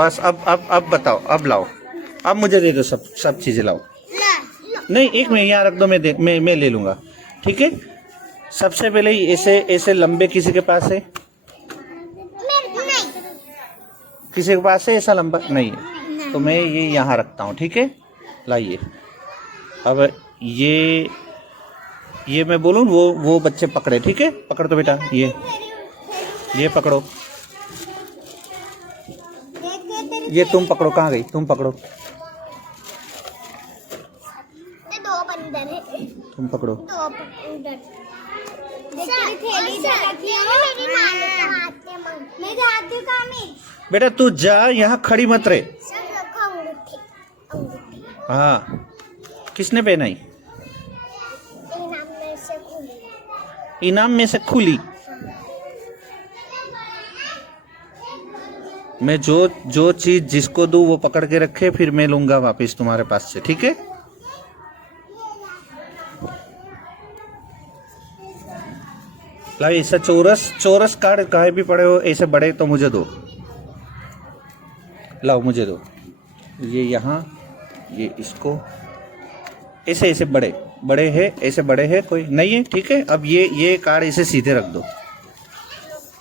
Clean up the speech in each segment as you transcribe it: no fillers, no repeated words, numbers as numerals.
बस अब बताओ, अब लाओ, अब मुझे दे दो, सब चीज़ें लाओ। नहीं, एक मिनट यहाँ रख दो, मैं ले लूँगा, ठीक है। सबसे पहले ऐसे ऐसे लंबे किसी के पास है? किसी के पास है ऐसा लंबा? नहीं है, तो मैं ये यहाँ रखता हूँ, ठीक है। लाइए, अब ये मैं बोलूँ, वो बच्चे पकड़े, ठीक है। पकड़ दो बेटा, ये पकड़ो, ये तुम पकड़ो, कहाँ गई? तुम पकड़ो, दो बंदर है, तुम पकड़ो। बेटा तू जा, यहाँ खड़ी मत रहे। हाँ, किसने पहनाई? इनाम में से खुली। मैं जो चीज जिसको दूं वो पकड़ के रखे, फिर मैं लूंगा वापस तुम्हारे पास से, ठीक है। लाई, ऐसा चौरस कार्ड कहीं भी पड़े हो ऐसे बड़े तो मुझे दो, लाओ मुझे दो। ये यहाँ, ये इसको ऐसे ऐसे बड़े है, ऐसे बड़े है, कोई नहीं है, ठीक है। अब ये कार्ड ऐसे सीधे रख दो,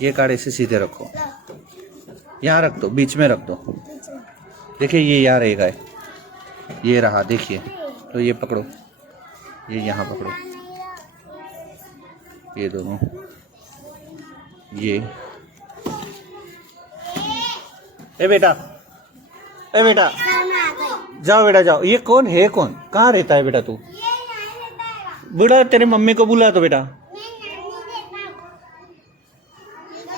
ये कार्ड ऐसे सीधे रखो, यहाँ रख दो, बीच में रख दो। देखिए ये यहाँ रहेगा, ये रहा, देखिए। तो ये पकड़ो, ये यहाँ पकड़ो, ये दोनों, ये। ए बेटा जाओ बेटा जाओ। ये कौन है? कौन कहाँ रहता है बेटा? तू बूढ़ा, तेरे मम्मी को बुला तो बेटा।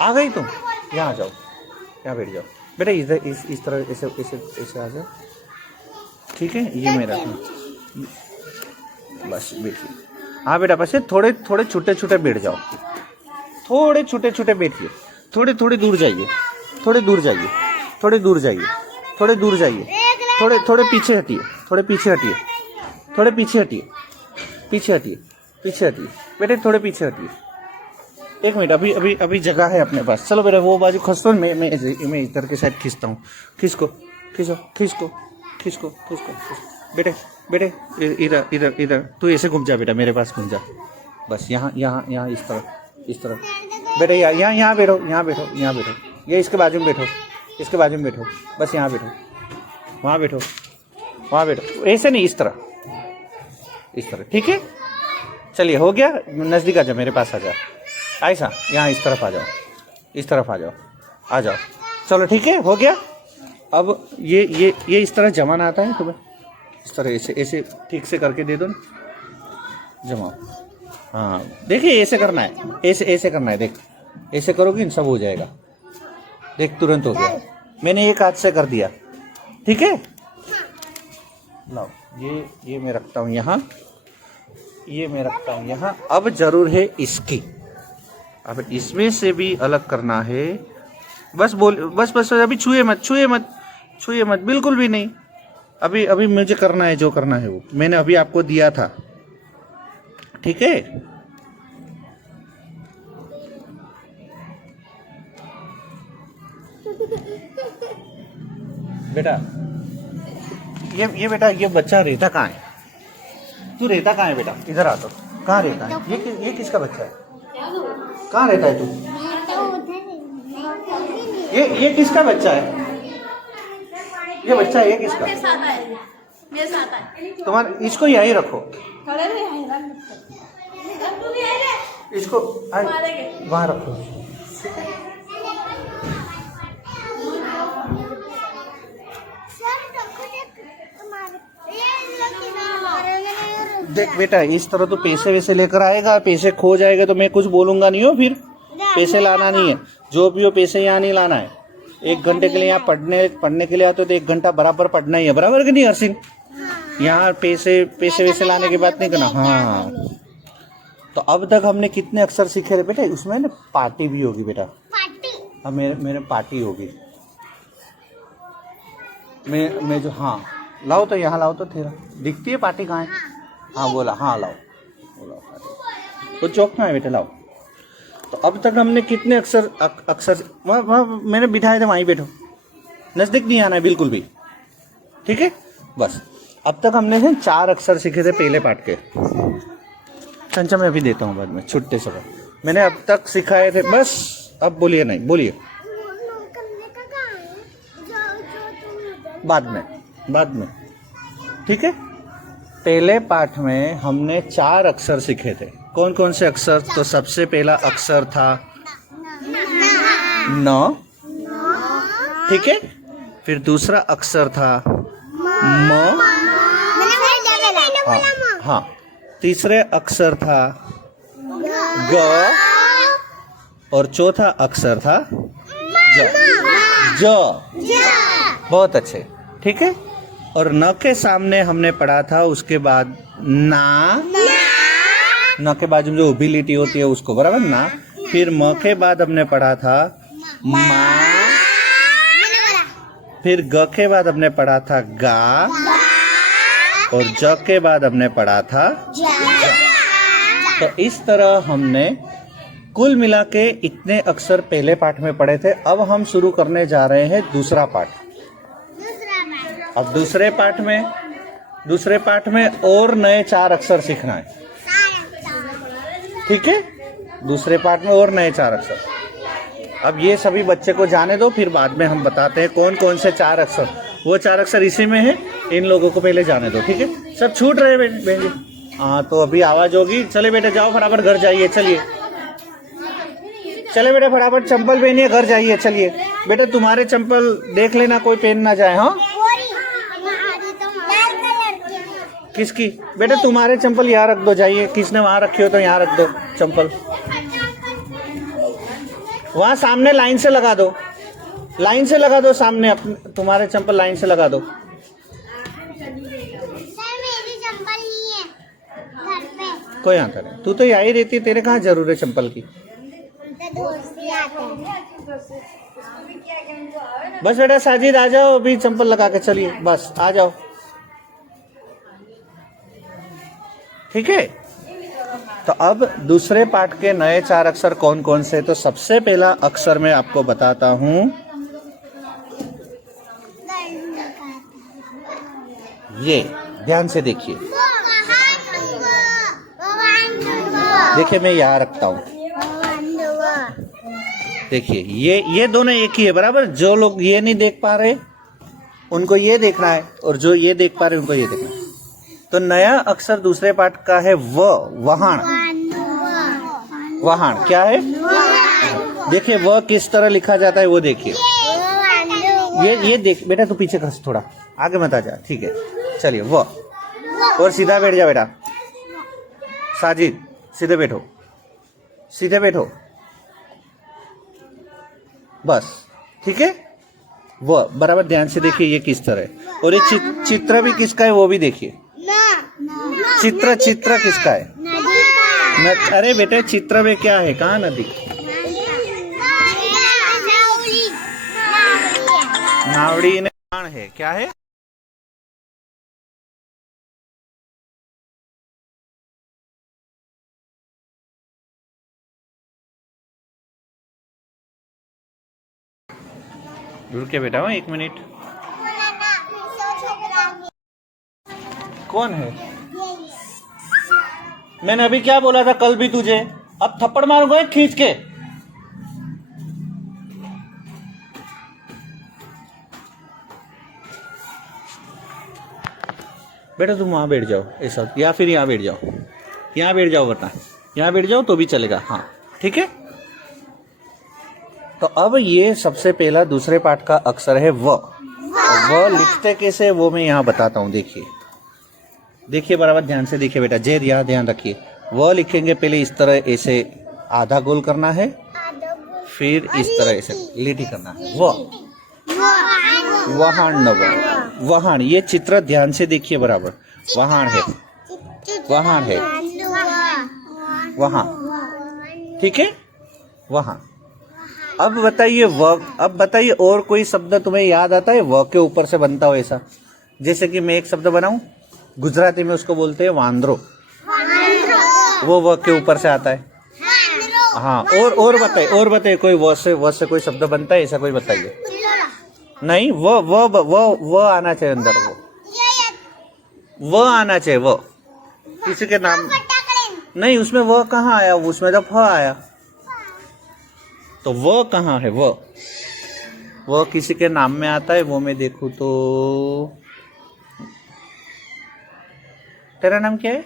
आ गई तुम? यहाँ जाओ, यहाँ बैठ जाओ बेटा, इधर इस तरह ऐसे ऐसे ऐसे आ जाओ, ठीक है। ये मेरा, बस बैठिए। हाँ बेटा, बस थोड़े थोड़े छोटे बैठ जाओ, थोड़े छोटे बैठिए। थोड़े दूर जाइए, थोड़े दूर जाइए, थोड़े दूर जाइए, थोड़े दूर जाइए, थोड़े पीछे हटिए, थोड़े पीछे हटिए, थोड़े पीछे हटिए, पीछे हटिए बेटे, थोड़े पीछे हटिए। एक मिनट, अभी जगह है अपने पास। चलो बेटा, वो बाजू खसो, मैं इधर के साइड खींचता हूँ। खींचो बेटे इधर तू ऐसे घूम जा बेटा, मेरे पास घूम जा। बस यहाँ इस तरह बेटे, यहाँ बैठो, ये इसके बाजू में बैठो, बस यहाँ बैठो, वहाँ बैठो, ऐसे नहीं, इस तरह, ठीक है। चलिए, हो गया। नज़दीक आ जाओ, मेरे पास आ जाओ, ऐसा यहाँ इस तरफ आ जाओ, चलो ठीक है, हो गया। अब ये इस तरह जमाना आता है तुम्हें, इस तरह ऐसे ठीक से करके दे दो ना, जमाओ। हाँ देखिए, ऐसे करना है, ऐसे करना है, देख ऐसे करोगे सब हो जाएगा, देख तुरंत हो गया। मैंने एक हाथ से कर दिया, ठीक है। लाओ, ये मैं रखता हूँ यहाँ, ये मैं रखता हूँ यहाँ। अब जरूर है इसकी, अब इसमें से भी अलग करना है। बस अभी छुए मत, बिल्कुल भी नहीं। अभी मुझे करना है, जो करना है वो मैंने अभी आपको दिया था, ठीक है। बेटा ये बेटा, ये बच्चा रहता कहाँ है? तू रहता कहाँ है बेटा? इधर आ, तो कहाँ रहता है? ये किसका बच्चा है? कहाँ रहता है तू? ये किसका बच्चा है? ये बच्चा है, ये किसका? मेरे साथ है। तुम्हारा, इसको यहीं रखो, इसको वहाँ रखो। देख बेटा, इस तरह तो पैसे वैसे लेकर आएगा, पैसे खो जाएगा तो मैं कुछ बोलूंगा नहीं हो, फिर पैसे लाना नहीं है, जो भी हो पैसे यहाँ नहीं लाना है। 1 घंटे के लिए यहाँ पढ़ने के लिए आते तो 1 घंटा बराबर पढ़ना ही है, बराबर कि नहीं हरसिन? यहाँ पैसे वैसे लाने की बात नहीं करना। हाँ, तो अब तक हमने कितने अक्षर सीखे रे बेटा? उसमें ना पार्टी भी होगी बेटा, हाँ मेरे पार्टी होगी। मैं जो, हाँ लाओ तो, यहाँ लाओ तो, तेरा दिखती है पार्टी कहाँ है? हाँ बोला, हाँ लाओ तो चौक में है बेटा, लाओ। तो अब तक हमने कितने अक्षर वहाँ मैंने बिठाए थे, वहीं बैठो, नजदीक नहीं आना है बिल्कुल भी, ठीक है। बस अब तक हमने से 4 अक्षर सीखे थे पहले पाठ के। चंचा मैं अभी देता हूँ बाद में छुट्टे समय। मैंने अब तक सिखाए थे, बस अब बोलिए नहीं, बोलिए बाद में, ठीक है। पहले पाठ में हमने 4 अक्षर सीखे थे। कौन कौन से अक्षर? तो सबसे पहला अक्षर था न, ठीक है। फिर दूसरा अक्षर था म, हाँ। तीसरे अक्षर था ग और चौथा अक्षर था ज। बहुत अच्छे, ठीक है। और न के सामने हमने पढ़ा था, उसके बाद ना, न के बाद जो उभी लिटी होती है उसको, बराबर ना। फिर म के बाद हमने पढ़ा था मा, फिर ग के बाद हमने पढ़ा था गा, और ज के बाद हमने पढ़ा था ज। तो इस तरह हमने कुल मिला के इतने अक्षर पहले पाठ में पढ़े थे। अब हम शुरू करने जा रहे हैं दूसरा पाठ। अब दूसरे पाठ में और नए 4 अक्षर सीखना है, ठीक है। दूसरे पाठ में और नए 4 अक्षर। अब ये सभी बच्चे को जाने दो, फिर बाद में हम बताते हैं कौन कौन से 4 अक्षर। वो 4 अक्षर इसी में है, इन लोगों को पहले जाने दो, ठीक है। सब छूट रहे बहन जी। हाँ, तो अभी आवाज होगी। चले बेटे जाओ फटाफट घर जाइए, चलिए चले बेटे फटाफट चंपल पहनिए, घर जाइए। चलिए बेटे तुम्हारे चंपल देख लेना कोई पहन ना जाए। हाँ, किसकी? बेटे तुम्हारे चंपल यहाँ रख दो, जाइए। किसने वहां रखी हो तो यहाँ रख दो चंपल। वहां सामने लाइन से लगा दो, लाइन से लगा दो सामने अपने, तुम्हारे चंपल लाइन से लगा दो। मेरी चंपल नहीं है घर पे। कोई आता नहीं, तू तो यहाँ ही रहती है, तेरे कहाँ जरूर है चंपल की। बस बेटा साजिद आ जाओ, अभी चंपल लगा के चलिए, बस आ जाओ, ठीक है। तो अब दूसरे पाठ के नए 4 अक्षर कौन कौन से? तो सबसे पहला अक्षर मैं आपको बताता हूं, ये ध्यान से देखिए। देखिए मैं यहाँ रखता हूँ, देखिए ये दोनों एक ही है, बराबर। जो लोग ये नहीं देख पा रहे उनको ये देखना है, और जो ये देख पा रहे उनको ये देखना है। तो नया अक्षर दूसरे पाठ का है व, वहाण। वहाण क्या है? देखिए व किस तरह लिखा जाता है वो देखिए। ये देख बेटा, तू पीछे खस, थोड़ा आगे मत आ जा, ठीक है। चलिए व, और सीधा बैठ जा बेटा। साजिद सीधे बैठो, सीधे बैठो, बस, ठीक है। वो बराबर ध्यान से देखिए ये किस तरह है, और ये चित्र भी किसका है वो भी देखिए। चित्र किसका है? अरे बेटे चित्र में क्या है? कहाँ नदी? नावड़ी ने है, क्या है? रुके बेटा 1 मिनट। कौन है? मैंने अभी क्या बोला था कल भी तुझे? अब थप्पड़ मारूंगा खींच के। बेटा तुम वहां बैठ जाओ ऐसा, या फिर यहाँ बैठ जाओ, यहाँ बैठ जाओ, वरना यहाँ बैठ जाओ तो भी चलेगा। हाँ ठीक है। तो अब ये सबसे पहला दूसरे पाठ का अक्षर है व। व लिखते कैसे वो मैं यहाँ बताता हूँ। देखिए देखिए बराबर ध्यान से देखिए बेटा, जय यहाँ ध्यान रखिए। व लिखेंगे पहले इस तरह ऐसे आधा गोल करना है, फिर इस तरह ऐसे लिटी करना है। व वहाण न वहाण, ये चित्र ध्यान से देखिए बराबर। वहाण है, वहाण है, वहां, ठीक है वहां। अब बताइए व, अब बताइए और कोई शब्द तुम्हें याद आता है व के ऊपर से बनता हो ऐसा? जैसे कि मैं एक शब्द बनाऊं, गुजराती में उसको बोलते हैं वांद्रो, वो व के ऊपर से आता है। हाँ और बताइए कोई व से कोई शब्द बनता है ऐसा, कोई बताइए। नहीं वो आना चाहिए अंदर, वो आना चाहिए, वो किसी के नाम नहीं, उसमें वो कहाँ आया, उसमें तो फ आया, तो वो कहाँ है, वो किसी के नाम में आता है। वो मैं देखूँ तो तेरा नाम क्या है?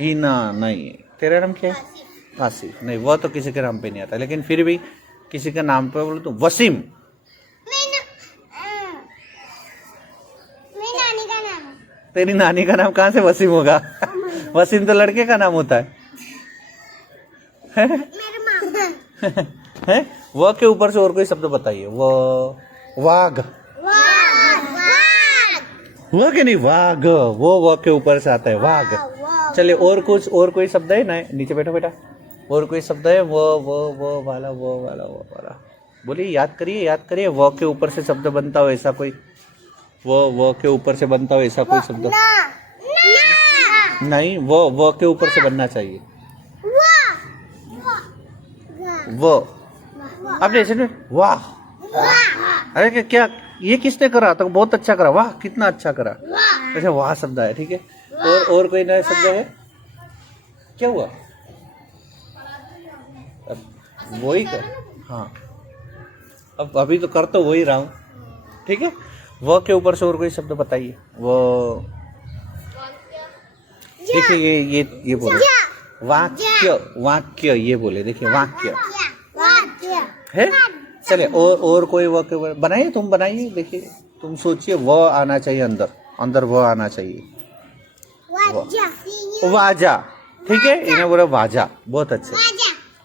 हीना। नहीं, तेरा नाम क्या है? आसिफ। नहीं, वो तो किसी के नाम पे नहीं आता, लेकिन फिर भी किसी के नाम पे बोलो तो वसीम। तेरी नानी का नाम कहाँ से वसीम होगा? वसीम तो लड़के का नाम होता है। है? वो के ऊपर से और कोई शब्द बताइए। वो वाघ, वो के नहीं, वाघ, वो के ऊपर से आता है वाघ। चलिए और कुछ, और कोई शब्द है ना? नीचे बैठो बेटा। और कोई शब्द है? वो वाला बोलिए, याद करिए। वो के ऊपर से शब्द बनता हो ऐसा कोई, वो के ऊपर से बनता हो ऐसा कोई शब्द? नहीं, वो के ऊपर से बनना चाहिए। वो आपने ऐसे में वाह, अरे क्या ये किसने करा? तो बहुत अच्छा करा, वाह कितना अच्छा करा। अच्छा, वाह शब्द है, ठीक है। और कोई नया शब्द है? क्या हुआ? वो ही कर, हाँ अब अभी तो कर तो वही रहा हूँ, ठीक है। वो के ऊपर से और कोई शब्द बताइए। वो देखिए, ये बोले वाक्य, ये बोले, देखिए वाक्य है। चलिए और कोई वाक्य बनाइए, तुम बनाइए, देखिए तुम सोचिए। वो आना चाहिए अंदर वो आना चाहिए। वाजा, ठीक है, इन्हें बोला वाजा, बहुत अच्छे,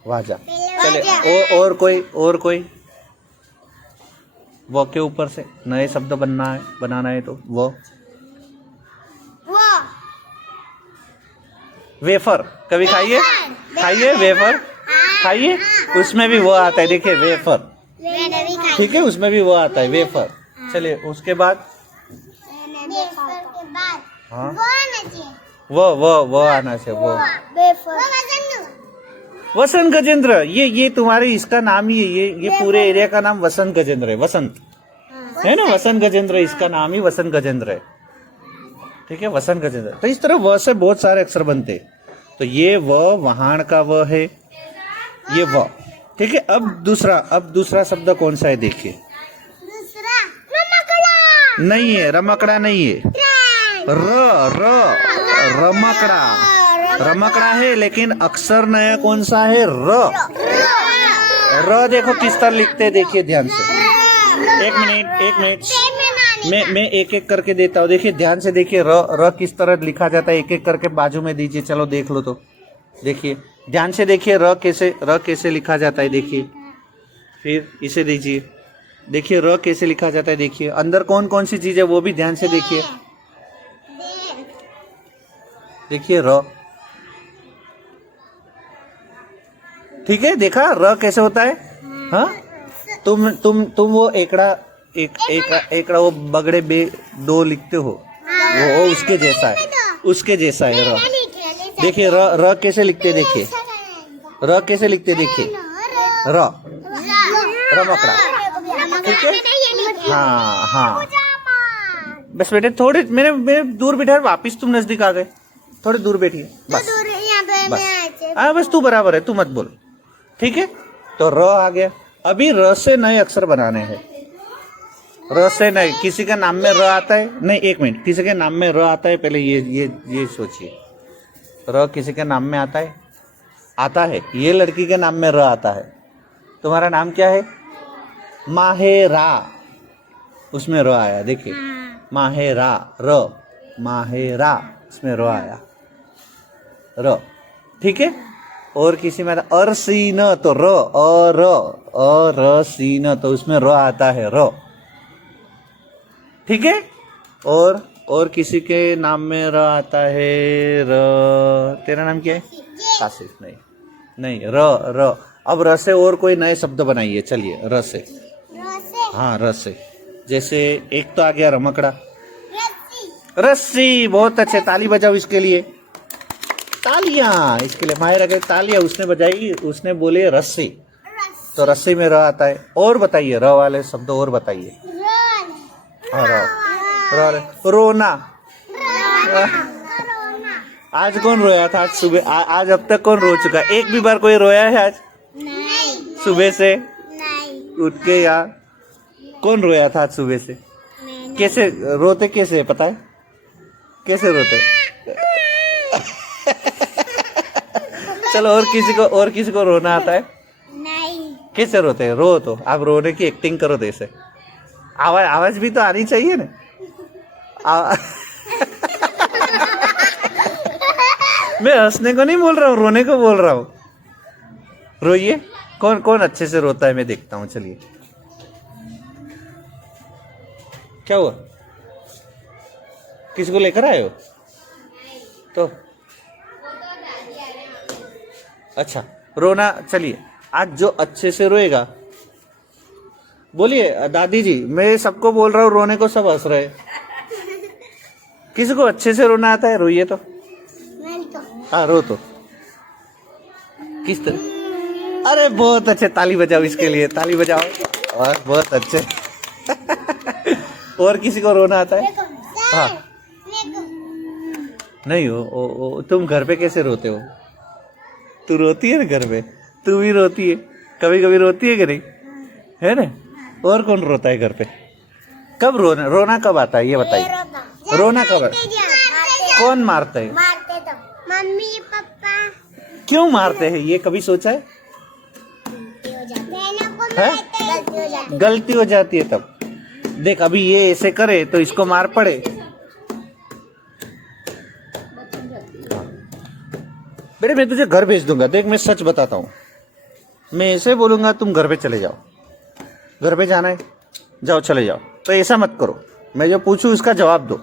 वाजा। चलिए और कोई वो के ऊपर से नए शब्द बनाना है तो वो वेफर, कभी खाइए वेफर, खाइए, उसमें भी वो आता है, देखिए वेफर, ठीक है, उसमें भी वो आता है वेफर। चलिए उसके बाद हाँ वो आना चाहिए, वो वसंत गजेंद्र। ये तुम्हारे इसका नाम ही है, ये पूरे एरिया का नाम वसंत गजेंद्र है। वसंत है ना, वसंत गजेंद्र, इसका नाम ही वसंत गजेंद्र है, ठीक है, वसंत गजेंद्र। तो इस तरह व से बहुत सारे अक्षर बनते। तो ये व वहान का व है, ये व, ठीक है। अब दूसरा शब्द कौन सा है? देखिए, नहीं है, रमकड़ा नहीं है। रमकड़ा है, लेकिन अक्षर नया कौन सा है? र देखो किस तरह लिखते हैं, देखिए ध्यान से। एक मिनट मैं एक करके देता हूँ, देखिए ध्यान से देखिए। र किस तरह लिखा जाता है, एक करके बाजू में दीजिए, चलो देख लो। तो देखिए ध्यान से देखिए, र कैसे लिखा जाता है, देखिए। फिर इसे दीजिए, देखिए र कैसे लिखा जाता है, देखिए अंदर कौन कौन सी चीज है वो भी ध्यान से देखिए। देखिए र, ठीक है, देखा र कैसे होता है? हाँ, तुम वो एकड़ा वो बगड़े बे दो लिखते हो, वो उसके जैसा है र। देखिए र कैसे लिखते, देखिए र कैसे लिखते, देखिए रमकड़ा, ठीक है। हाँ बस बेटे, थोड़े मेरे दूर बैठे, वापिस तुम नजदीक आ गए, थोड़े दूर बैठिए बस तू बराबर है, तू मत बोल, ठीक है। तो र आ गया। अभी र से नए अक्षर बनाने हैं। र से नए, किसी का नाम में र आता है? नहीं, एक मिनट, किसी के नाम में र आता है? पहले ये सोचिए, र किसी के नाम में आता है। ये लड़की के नाम में र आता है। तुम्हारा नाम क्या है? माहेरा, उसमें र आया, देखिए माहेरा, माहेरा, उसमें र आया, र, ठीक है। और किसी में अरसीन, तो रसीन, तो उसमें र आता है, र, ठीक है। और किसी के नाम में र आता है, र, तेरा नाम क्या है? आसिफ। नहीं, र। अब र से और कोई नए शब्द बनाइए, चलिए र से। हाँ, र से, जैसे एक तो आ गया रमकड़ा, रस्सी, बहुत अच्छे, ताली बजाओ इसके लिए, तालियां इसके लिए। माहिर अगर तालियां उसने बजाई, उसने बोले रस्सी, तो रस्सी में र आता है। और बताइए, र वाले शब्द और बताइए। रोन हाँ, रोना। आज कौन रोया था? आज सुबह आज अब तक कौन रो चुका है? एक भी बार कोई रोया है आज नहीं सुबह से नहीं उठ के? या कौन रोया था आज सुबह से? मैंने कैसे रोते? कैसे पता है कैसे रोते? चलो, और किसी को रोना आता है? नहीं कैसे रोते हैं? रो तो आप रोने की एक्टिंग करो। जैसे आवाज भी तो आनी चाहिए ना। मैं हंसने को नहीं बोल रहा हूँ, रोने को बोल रहा हूँ। रोइए। कौन कौन अच्छे से रोता है मैं देखता हूँ। चलिए, क्या हुआ? किसी को लेकर आए हो? तो अच्छा, रोना। चलिए, आज जो अच्छे से रोएगा, बोलिए। दादी जी, मैं सबको बोल रहा हूँ रोने को, सब हंस रहे। किसी को अच्छे से रोना आता है? रोइए तो। मैं तो हाँ, रो तो। किस तरह? अरे बहुत अच्छे, ताली बजाओ इसके लिए, ताली बजाओ। और बहुत अच्छे। और किसी को रोना आता है? हाँ। नहीं हो तुम घर पे कैसे रोते हो? तू रोती है ना घर पे? तू भी रोती है, कभी कभी रोती है कि नहीं? है ना? और कौन रोता है घर पे? कब रोना कब आता है ये बताइए। रोना कब आता है? कौन मारता है? मारते तो मम्मी पापा क्यों मारते हैं ये कभी सोचा है? बहनों को है? गलती हो जाती गलती हो जाती है तब। देख, अभी ये ऐसे करे तो इसको मार पड़े। बेटे, मैं तुझे घर भेज दूंगा। देख, मैं सच बताता हूँ। मैं ऐसे बोलूंगा, तुम घर पे चले जाओ। घर पे जाना है, जाओ, चले जाओ। तो ऐसा मत करो। मैं जो पूछूं उसका जवाब दो,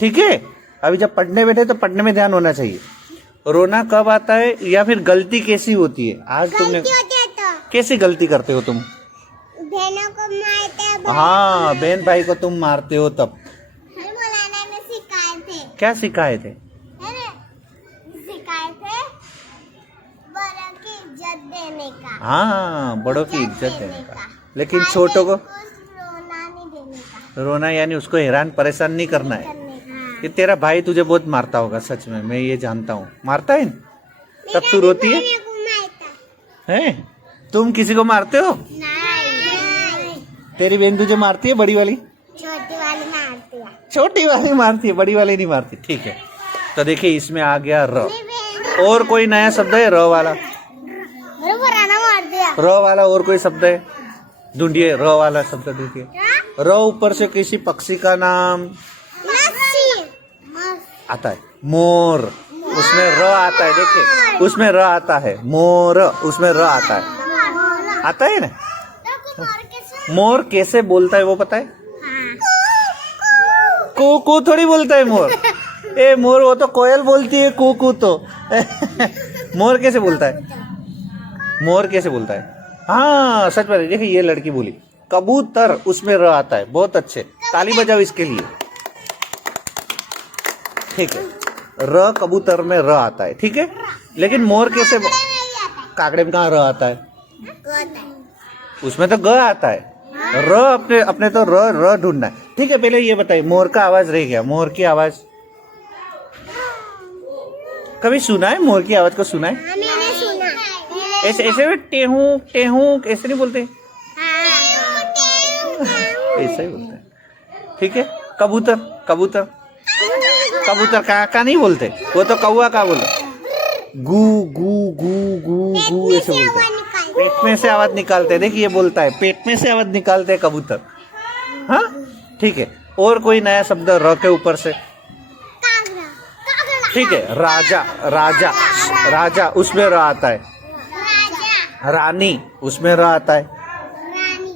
ठीक है? अभी जब पढ़ने बैठे तो पढ़ने में ध्यान होना चाहिए। रोना कब आता है या फिर गलती कैसी होती है? आज तुमने गलती होती है तो कैसी गलती करते हो तुम? बहनों को मारते हैं हाँ, बहन भाई को तुम मारते हो तब। मौलाना ने सिखाए थे, क्या सिखाए थे? है ना? सिखाए थे बड़ों की इज्जत देने का। हाँ, बड़ों की इज्जत देने का। लेकिन छोटों को रोना नहीं देने का, रोना यानी उसको हैरान परेशान नहीं करना है। करने का। ये तेरा भाई तुझे बहुत मारता होगा, सच में, मैं ये जानता हूँ। मारता है? तब तू रोती है? मेरे को मारता हैं? तुम किसी को मारते हो? नहीं, तेरी बहन तुझे मारती है, बड़ी वाली? छोटी वाली मारती है। छोटी वाली मारती है, बड़ी वाली नहीं मारती। ठीक है, तो देखिए इसमें आ गया र। मेरी और कोई नया शब्द है र वाला? मेरे पुराना मार दिया। र वाला और कोई शब्द है? ढूंढिए र वाला शब्द, ढूंढिए। र ऊपर से किसी पक्षी का नाम आता है। मोर, उसमें र आता है। देखिए, उसमें र आता है। मोर, उसमें र आता है। आता है ना? मोर कैसे बोलता है वो पता है? कू कू थोड़ी बोलता है मोर। ए मोर, वो तो कोयल बोलती है कू कू तो। मोर कैसे बोलता है? मोर कैसे बोलता है? हाँ, सच बात है। देखिए, ये लड़की बोली कबूतर, उसमें र आता है। बहुत अच्छे, ताली बजाओ इसके लिए। ठीक है, र कबूतर में र आता है, ठीक है। लेकिन मोर कैसे? काकड़े में कहाँ र आता है? उसमें तो ग आता है। र अपने तो र ढूंढना है, ठीक है। पहले ये बताइए, मोर का आवाज रह गया। मोर की आवाज कभी सुना है? मोर की आवाज को सुना है? मैंने सुना। ऐसे ऐसे टेहू टेहू ऐसे नहीं बोलते? ऐसा ही बोलते हैं, ठीक है। कबूतर, कबूतर कबूतर का नहीं बोलते, वो तो कौवा का बोलते। गू गू गू गू गू ऐसे बोलते हैं। पेट में से आवाज निकालते हैं। देखिए, ये बोलता है पेट में से आवाज निकालते हैं कबूतर। हाँ, ठीक है। और कोई नया शब्द र के ऊपर से? ठीक है, राजा, राजा, राजा, उसमें र आता है। रानी, उसमें र आता है,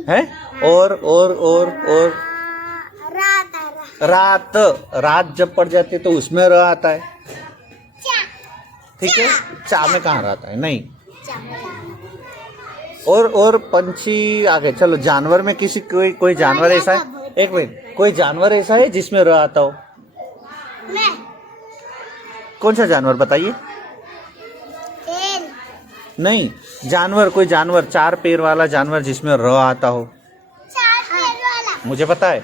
है? और रात, रात जब पड़ जाती है तो उसमें र आता है, ठीक है। चा में कहाँ रहता है? नहीं। और पंछी आगे। चलो, जानवर में किसी कोई जानवर ऐसा है? एक मिनट, कोई जानवर ऐसा है जिसमें र आता हो? कौन सा जानवर बताइए? नहीं, जानवर, कोई जानवर, 4 पैर वाला जानवर जिसमें र आता हो। 4 पैर वाला। मुझे पता है,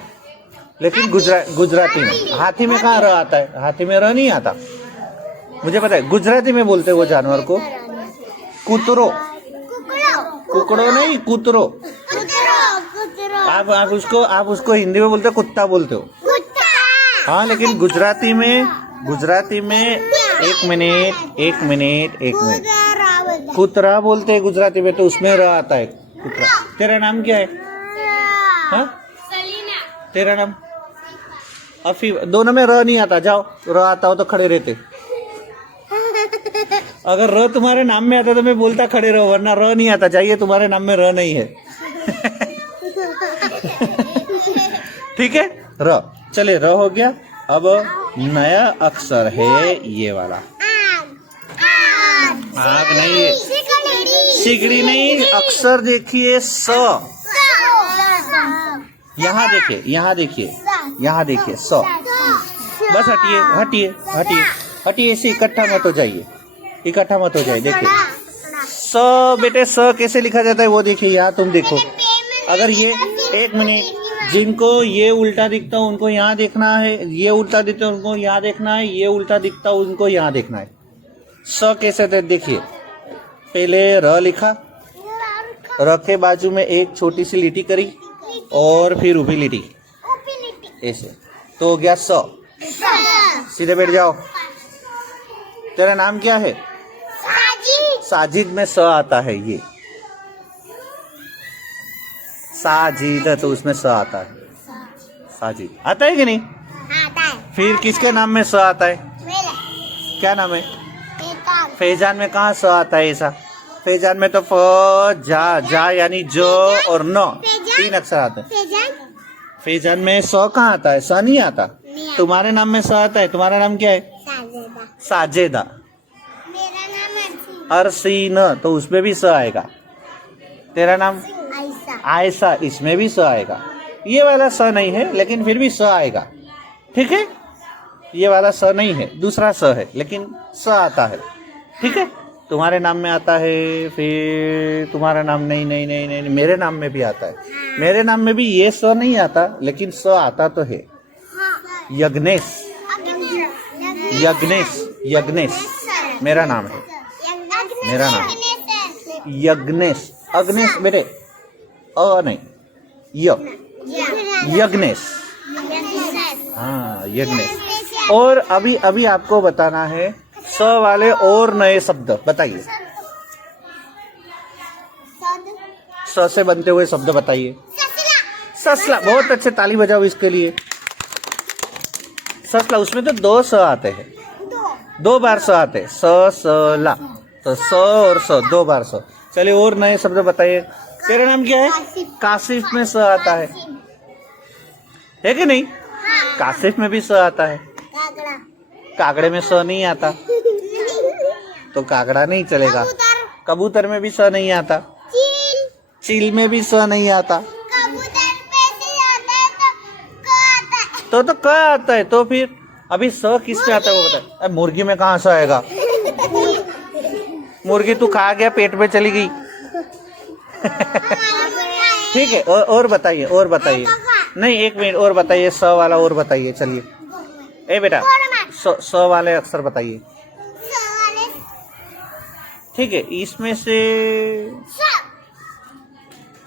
लेकिन गुजराती में हाथी में कहाँ र आता है? हाथी में र नहीं आता। मुझे पता है, गुजराती में बोलते हैं वो जानवर को कुतरो। कुकड़ो नहीं, कुतरो। आप उसको हिंदी में बोलते हो, कुत्ता बोलते हो। हाँ, लेकिन गुजराती में एक मिनट कुतरा बोलते हैं गुजराती में, तो उसमें र आता है कुतरा। तेरा नाम क्या है? हाँ, तेरा नाम? अफी। दोनों में र नहीं आता। जाओ, र आता हो तो खड़े रहते। अगर र तुम्हारे नाम में आता तो मैं बोलता खड़े रहो, वरना र नहीं आता। जाइए, तुम्हारे नाम में र नहीं है। ठीक है, र। चले, र हो गया। अब नया अक्षर है ये वाला। आग नहीं है, सिगड़ी नहीं। अक्षर देखिए, स। यहाँ देखिए, स। बस हटिए, इसे इकट्ठा मत हो जाइए, देखिए स। बेटे, स कैसे लिखा जाता है वो देखिए। यहाँ तुम देखो, अगर ये, एक मिनट, जिनको ये उल्टा दिखता है उनको यहाँ देखना है, ये उल्टा दिखता है उनको यहाँ देखना है, ये उल्टा दिखता है उनको यहाँ देखना है। स कैसे थे देखिए, पहले र लिखा, र के बाजू में एक छोटी सी लिटी करी और फिर ऊपी लिटी, ऐसे तो हो गया स। सीधे बैठ जाओ। तेरा नाम क्या है? साजिद में स आता है। ये साजिद है तो उसमें स आता है। साजिद आता है कि नहीं? आता है। फिर किसके नाम में स आता है? मेरा। क्या नाम है? फैजान। फैजान में कहाँ स आता है? ऐसा फैजान में तो फ, जा यानी जो और न, 3 अक्षर आते हैं। फैजान में स कहाँ आता है? स नहीं आता। तुम्हारे नाम में स आता है। तुम्हारा नाम क्या है? साजेदा। मेरा नाम अरसीन, तो उसमें भी स आएगा। तेरा नाम? आयसा, इसमें भी स आएगा। ये वाला स नहीं है, लेकिन फिर भी स आएगा। ठीक है, ये वाला स नहीं है, दूसरा स है, लेकिन स आता है। ठीक है, तुम्हारे नाम में आता है। फिर तुम्हारा नाम नहीं, मेरे नाम में भी आता है। मेरे नाम में भी ये स नहीं आता, लेकिन स आता तो है। यज्ञेश, मेरा नाम है। मेरा नाम यज्ञेश। अग्नेश बेटे, अ नहीं, यज्ञेश। हाँ, यज्ञेश। और अभी आपको बताना है स वाले और नए शब्द बताइए। स से बनते हुए शब्द बताइए। ससला, बहुत अच्छे, ताली बजाओ इसके लिए। ससला, उसमें तो 2 स आते हैं, 2 बार स आते हैं। ससला, तो स और स 2 बार स। चलिए, और नए शब्द बताइए। तेरा नाम क्या है? काशिफ में स आता है कि नहीं? काशिफ में भी स आता है। कागड़े में स नहीं आता, तो कागड़ा नहीं चलेगा। कबूतर में भी स नहीं आता। चील में भी स नहीं आता। तो क आता है। तो फिर अभी स किस में आता है वो बताए। मुर्गी में कहाँ स आएगा? मुर्गी तू खा गया, पेट में चली गई। ठीक है, और बताइए। नहीं, 1 मिनट और बताइए। स वाला और बताइए। चलिए, ए बेटा, स वाले अक्षर बताइए। ठीक है, इसमें से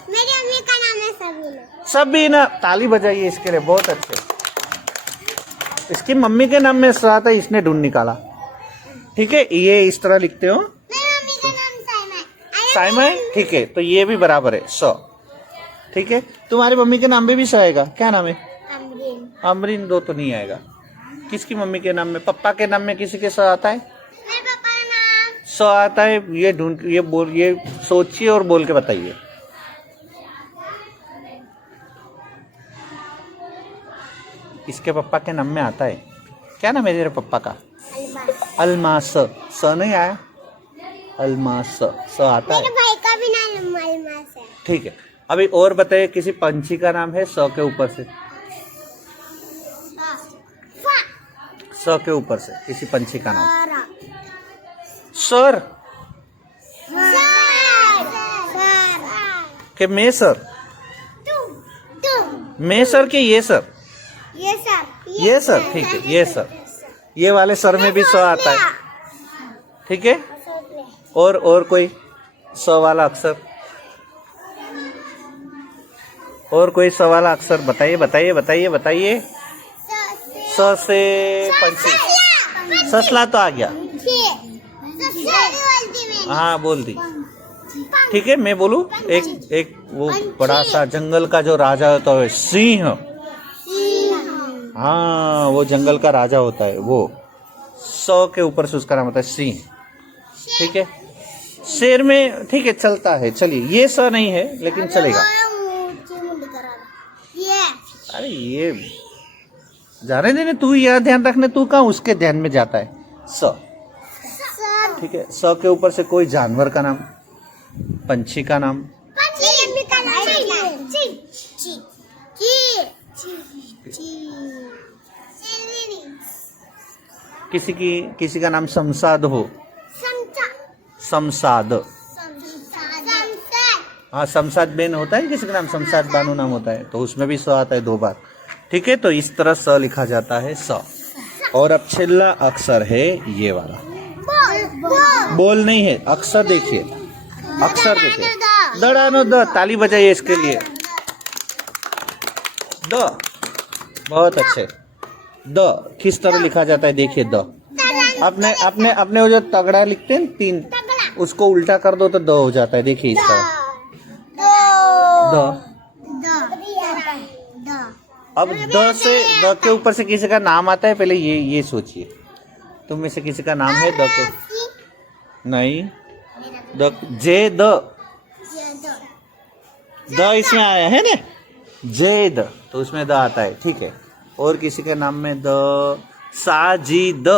मेरी अम्मी का नाम है सबीना। सबीना, ताली बजाइए इसके लिए, बहुत अच्छे। इसकी मम्मी के नाम में स आता है, इसने ढूंढ निकाला। ठीक है, ये इस तरह लिखते हो। मेरी मम्मी का नाम साइमा है। साइमा है, ठीक है, तो ये भी बराबर है, स। ठीक है, तुम्हारी मम्मी के नाम में भी स आएगा। क्या नाम है? अमरीन। अमरीन, 2 तो नहीं आएगा। किसकी मम्मी के नाम में? पप्पा के नाम में किसी के स आता है? मेरे पापा का नाम स आता है। ये सोचिए और बोल के बताइए। इसके पापा के नाम में आता है। क्या नाम है तेरे पापा का? अलमास। स नहीं आया, अलमास, स आता है। मेरे भाई का भी नाम अलमास है। ठीक है, अभी और बताइए, किसी पंछी का नाम है स के ऊपर से? स के ऊपर से किसी पंछी का नाम? सर। कि मैं सर, मैं सर के ये सर, ये सर, ठीक है, ये सर, ये वाले सर में भी स आता है, ठीक है। और कोई स वाला अक्षर, और कोई स वाला अक्षर बताइए बताइए बताइए बताइए। स से पंछी, ससला तो आ गया, हाँ बोल दी, ठीक है। मैं बोलूं एक वो बड़ा सा जंगल का जो राजा होता है, सिंह, हाँ वो जंगल का राजा होता है, वो सौ के ऊपर से उसका नाम होता है सिंह, ठीक है। शेर में ठीक है चलता है, चलिए ये स नहीं है लेकिन चलेगा। अरे ये जाने देने, तू यह ध्यान रखने, तू कहाँ उसके ध्यान में जाता है। स, ठीक है। स के ऊपर से कोई जानवर का नाम, पंछी का नाम, किसी का नाम शमशाद हो, शमशाद, हाँ शमशाद बेन होता है, किसी का नाम शमशाद बानो नाम होता है, तो उसमें भी स आता है 2 बार, ठीक है। तो इस तरह स लिखा जाता है, स। और अब छिल्ला अक्षर है ये वाला, बोल नहीं है, अक्षर देखिए, अक्षर देखिए, दड़ानो द, ताली बजाइए इसके लिए, द, बहुत अच्छे। द किस तरह लिखा जाता है देखिए, द अपने अपने अपने वो जो तगड़ा लिखते हैं 3, उसको उल्टा कर दो तो द हो जाता है, देखिए इस तरह द। अब द से, द के ऊपर से किसी का नाम आता है, पहले ये सोचिए, तुम में से किसी का नाम है द को? नहीं, द, जे द, द इसमें आया है ना, जेद, तो उसमें द आता है, ठीक है। और किसी के नाम में द, साजिद,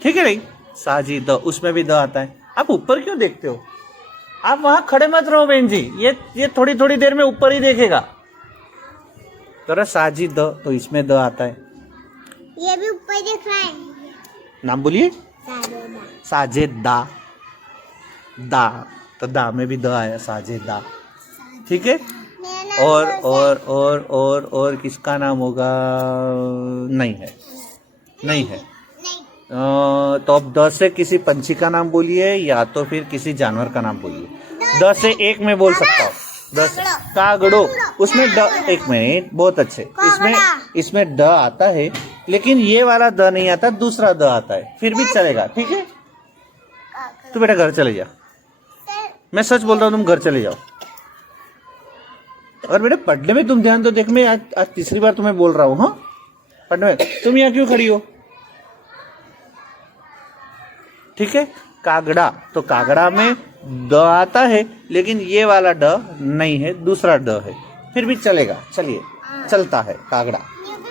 ठीक है भाई, साजिद, उसमें भी द आता है। आप ऊपर क्यों देखते हो? आप वहां खड़े मत रहो बहन जी, ये थोड़ी थोड़ी देर में ऊपर ही देखेगा। तो साजिद, तो इसमें द आता है, ये भी ऊपर दिख रहा है, नाम बोलिए, साजेदा, दा, तो दा में भी द आया, साजेदा, ठीक है। और किसका नाम होगा? नहीं है, नहीं है। तो अब 10 से किसी पंछी का नाम बोलिए, या तो फिर किसी जानवर का नाम बोलिए। 10 से एक में बोल सकता हूँ, 10 कागड़ो, उसमें ड, एक मिनट, बहुत अच्छे, इसमें ड आता है, लेकिन ये वाला द नहीं आता, दूसरा द आता है, फिर भी चलेगा, ठीक है। तू बेटा घर चले जा, मैं सच बोल रहा हूँ, तुम घर चले जाओ। और बेटा पढ़ने में तुम ध्यान दो, देख मैं आज तीसरी बार तुम्हें बोल रहा हूँ, हाँ पढ़ने में, तुम यहाँ क्यों खड़ी हो, ठीक है। कागड़ा, तो कागड़ा में द आता है, लेकिन ये वाला ड नहीं है, दूसरा ड है, फिर भी चलेगा, चलिए चलता है कागड़ा।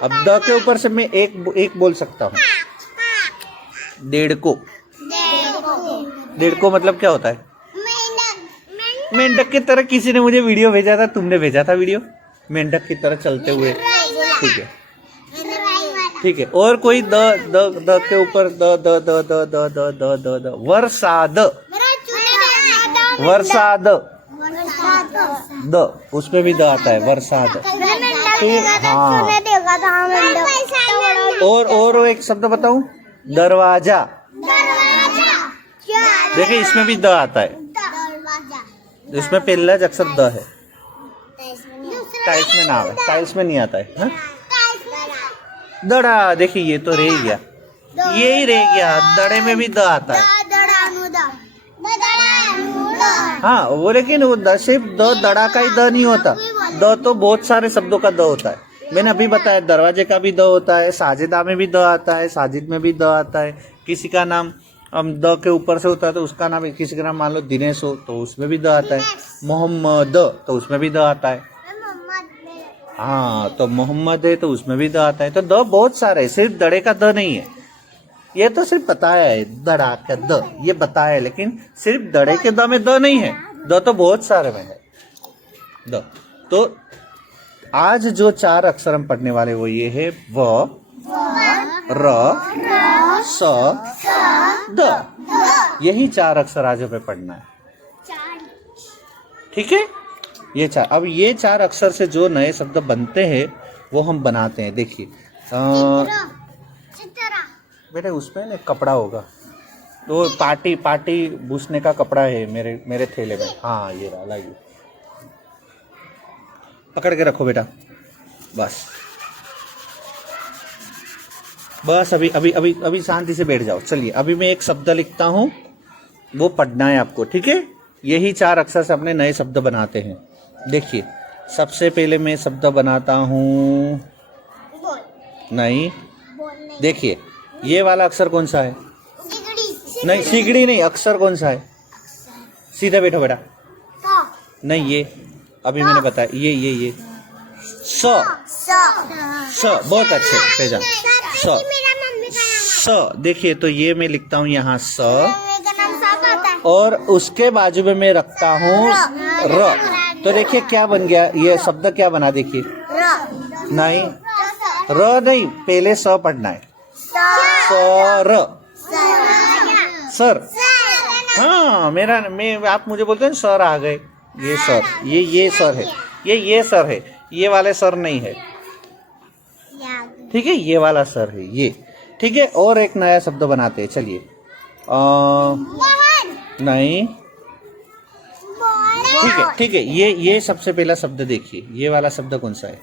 अब द के ऊपर से मैं एक बोल सकता हूँ, डेढ़को, डेढ़को मतलब क्या होता है? मेंढक की तरह, किसी ने मुझे वीडियो भेजा था, तुमने भेजा था वीडियो, मेंढक की तरह चलते हुए, ठीक है, ठीक है। और कोई द के ऊपर द, वर्षाद, वर्षाद, द, उसमें भी द आता है, वर्षाद, हाँ। और एक शब्द बताऊं, दरवाजा, देखिए इसमें भी द आता है, इसमें पहला अक्षर द है, टाइल्स में ना है, टाइल्स में नहीं आता है, हाँ? दड़ा, देखिए ये तो रह गया, ये ही रह गया, दड़े में भी द आता है, हाँ वो, लेकिन वो सिर्फ द, दड़ा का ही द नहीं होता, द तो बहुत सारे शब्दों का द होता है। मैंने अभी बताया, दरवाजे का भी द होता है, साजिदा में भी द आता है, साजिद में भी द आता है, किसी का नाम द के ऊपर से होता है तो उसका नाम, किसी का नाम मान लो दिनेश हो तो उसमें भी द आता है, मोहम्मद तो उसमें भी द आता है, हाँ तो मोहम्मद है तो उसमें भी द आता है। तो द बहुत सारे है, सिर्फ दड़े का द नहीं है, ये तो सिर्फ बताया है, दड़ा का द ये बताया है, लेकिन सिर्फ दड़े के द में द नहीं है, द तो बहुत सारे में है द। तो आज जो 4 अक्षर हम पढ़ने वाले वो ये है, व, र, स, द। यही 4 अक्षर आज हमें पढ़ना है, ठीक है। ये 4, अब ये 4 अक्षर से जो नए शब्द बनते हैं वो हम बनाते हैं। देखिए बेटा उसमें एक कपड़ा होगा, तो पार्टी भूसने का कपड़ा है मेरे थैले में। हाँ ये रहा, लाइए पकड़ के रखो बेटा, बस अभी शांति से बैठ जाओ। चलिए अभी मैं एक शब्द लिखता हूँ, वो पढ़ना है आपको, ठीक है। यही 4 अक्षर से अपने नए शब्द बनाते हैं। देखिए सबसे पहले मैं शब्द बनाता हूँ, नहीं देखिए ये वाला अक्षर कौन सा है? नहीं सिगड़ी नहीं, अक्षर कौन सा है? सीधा बैठो बेटा। नहीं ये अभी मैंने बताया, ये स, बहुत अच्छे तेजा स। देखिए तो ये मैं लिखता हूँ यहाँ स, और उसके बाजू में मैं रखता हूँ र। तो देखिए क्या बन गया, ये शब्द क्या बना? देखिए नहीं र नहीं, पहले स पढ़ना है, सर। हाँ मैं आप मुझे बोलते हैं सर आ गए, ये सर, ये सर है, ये सर है, ये वाले सर नहीं है, ठीक है, ये वाला सर है ये, ठीक है। और एक नया शब्द बनाते हैं, चलिए नहीं ठीक है ये सबसे पहला शब्द देखिए, ये वाला शब्द कौन सा है?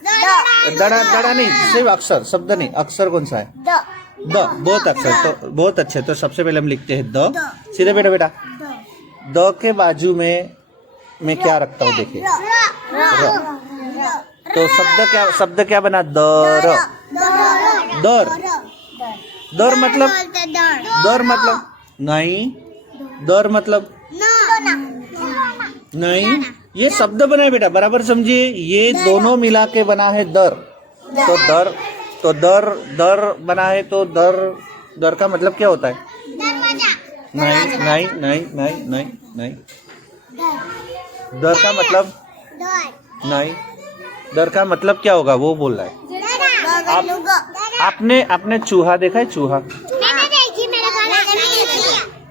दड़ा नहीं, सिर्फ अक्षर, शब्द नहीं, अक्षर कौन सा है? द। बहुत अक्षर, तो बहुत अच्छे। तो सबसे पहले हम लिखते हैं द, सीधे बेटा। द के बाजू में मैं क्या रखता हूँ? देखिए तो शब्द क्या बना? दर। दर मतलब नहीं, दर मतलब नहीं, ये शब्द बना है बेटा, बराबर समझिए। ये दोनों मिला के बना है दर। तो दर बना है, तो दर का मतलब क्या होता है? नहीं। दर का मतलब नहीं, दर का मतलब क्या होगा वो बोल रहा है। आपने चूहा देखा है?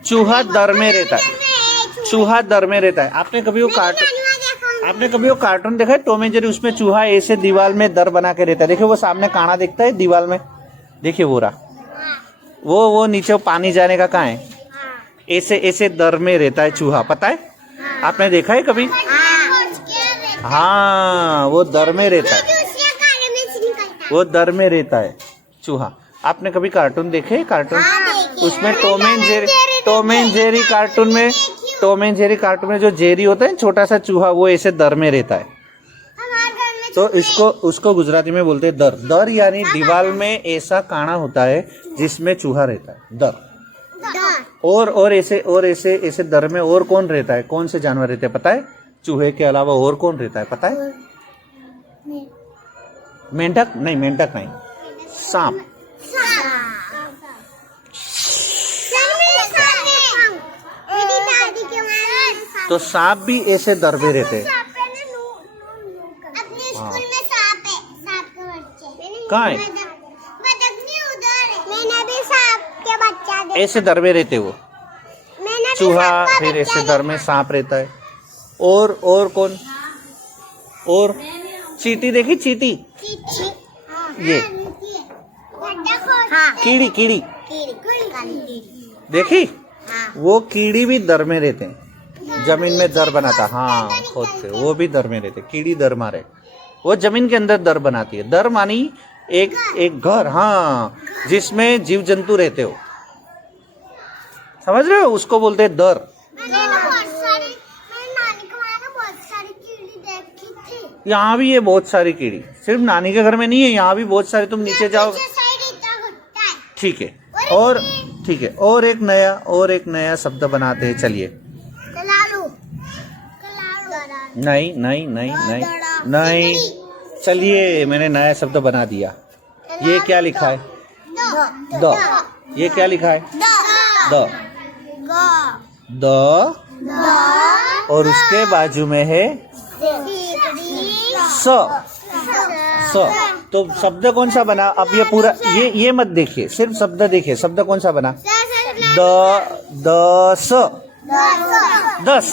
चूहा दर में रहता है, चूहा दर में रहता है। आपने कभी वो कार्टून देखा है टॉम एंड जेरी? उसमें चूहा ऐसे दीवार में दर बना के रहता है। देखिए वो सामने काना दिखता है दीवार में, देखिए वो रहा, वो नीचे पानी जाने का कहाँ है? ऐसे दर में रहता है चूहा, पता है? आपने देखा है कभी? हाँ वो दर में रहता है, वो दर में रहता है चूहा। आपने कभी कार्टून देखे? कार्टून उसमें टॉम एंड जेरी कार्टून में जो जेरी होता है छोटा सा चूहा, वो ऐसे दर में रहता है। तो उसको गुजराती में बोलते हैं दर। दर यानी दीवार में ऐसा काना होता है जिसमें चूहा रहता है, दर। और ऐसे दर में और कौन रहता है? कौन से जानवर रहते हैं पता है? चूहे के अलावा और कौन रहता है पता है? मेंढक नहीं, सांप। तो सांप भी ऐसे दर में रहते हैं। कहाँ है? ऐसे दर में रहते वो चूहा, फिर ऐसे दर में सांप रहता है। और कौन? और चींटी देखी? चींटी ये कीड़ी देखी? वो कीड़ी भी दर में रहते हैं, जमीन में दर बनाता। हाँ खुद से वो भी दर में रहते, कीड़ी दर मारे, वो जमीन के अंदर दर बनाती है। दर मानी एक घर, हाँ, जिसमें जीव जंतु रहते हो, समझ रहे हो? उसको बोलते हैं दर। यहाँ भी ये बहुत सारी कीड़ी, सिर्फ नानी के घर में नहीं है, यहाँ भी बहुत सारी। तुम नीचे जाओ, ठीक है। और एक नया शब्द बनाते हैं, चलिए। नहीं, चलिए मैंने नया शब्द बना दिया। ये क्या लिखा है? द। ये क्या लिखा है? द। और उसके बाजू में है स। तो शब्द कौन सा बना? अब ये पूरा ये मत देखिए, सिर्फ शब्द देखिए। शब्द कौन सा बना? दस दस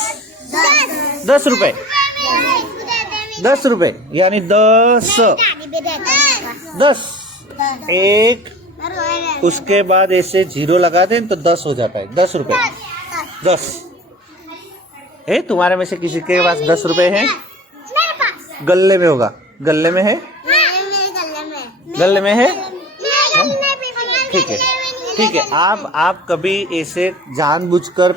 10 रुपए 10 रुपए यानी 10 एक, उसके बाद ऐसे जीरो लगा दें तो 10 हो जाता है। 10 रुपए 10 है। तुम्हारे में से किसी के पास 10 रुपए है? गले में होगा। गले में है? गले में है? ठीक है ठीक है। आप कभी ऐसे जानबूझकर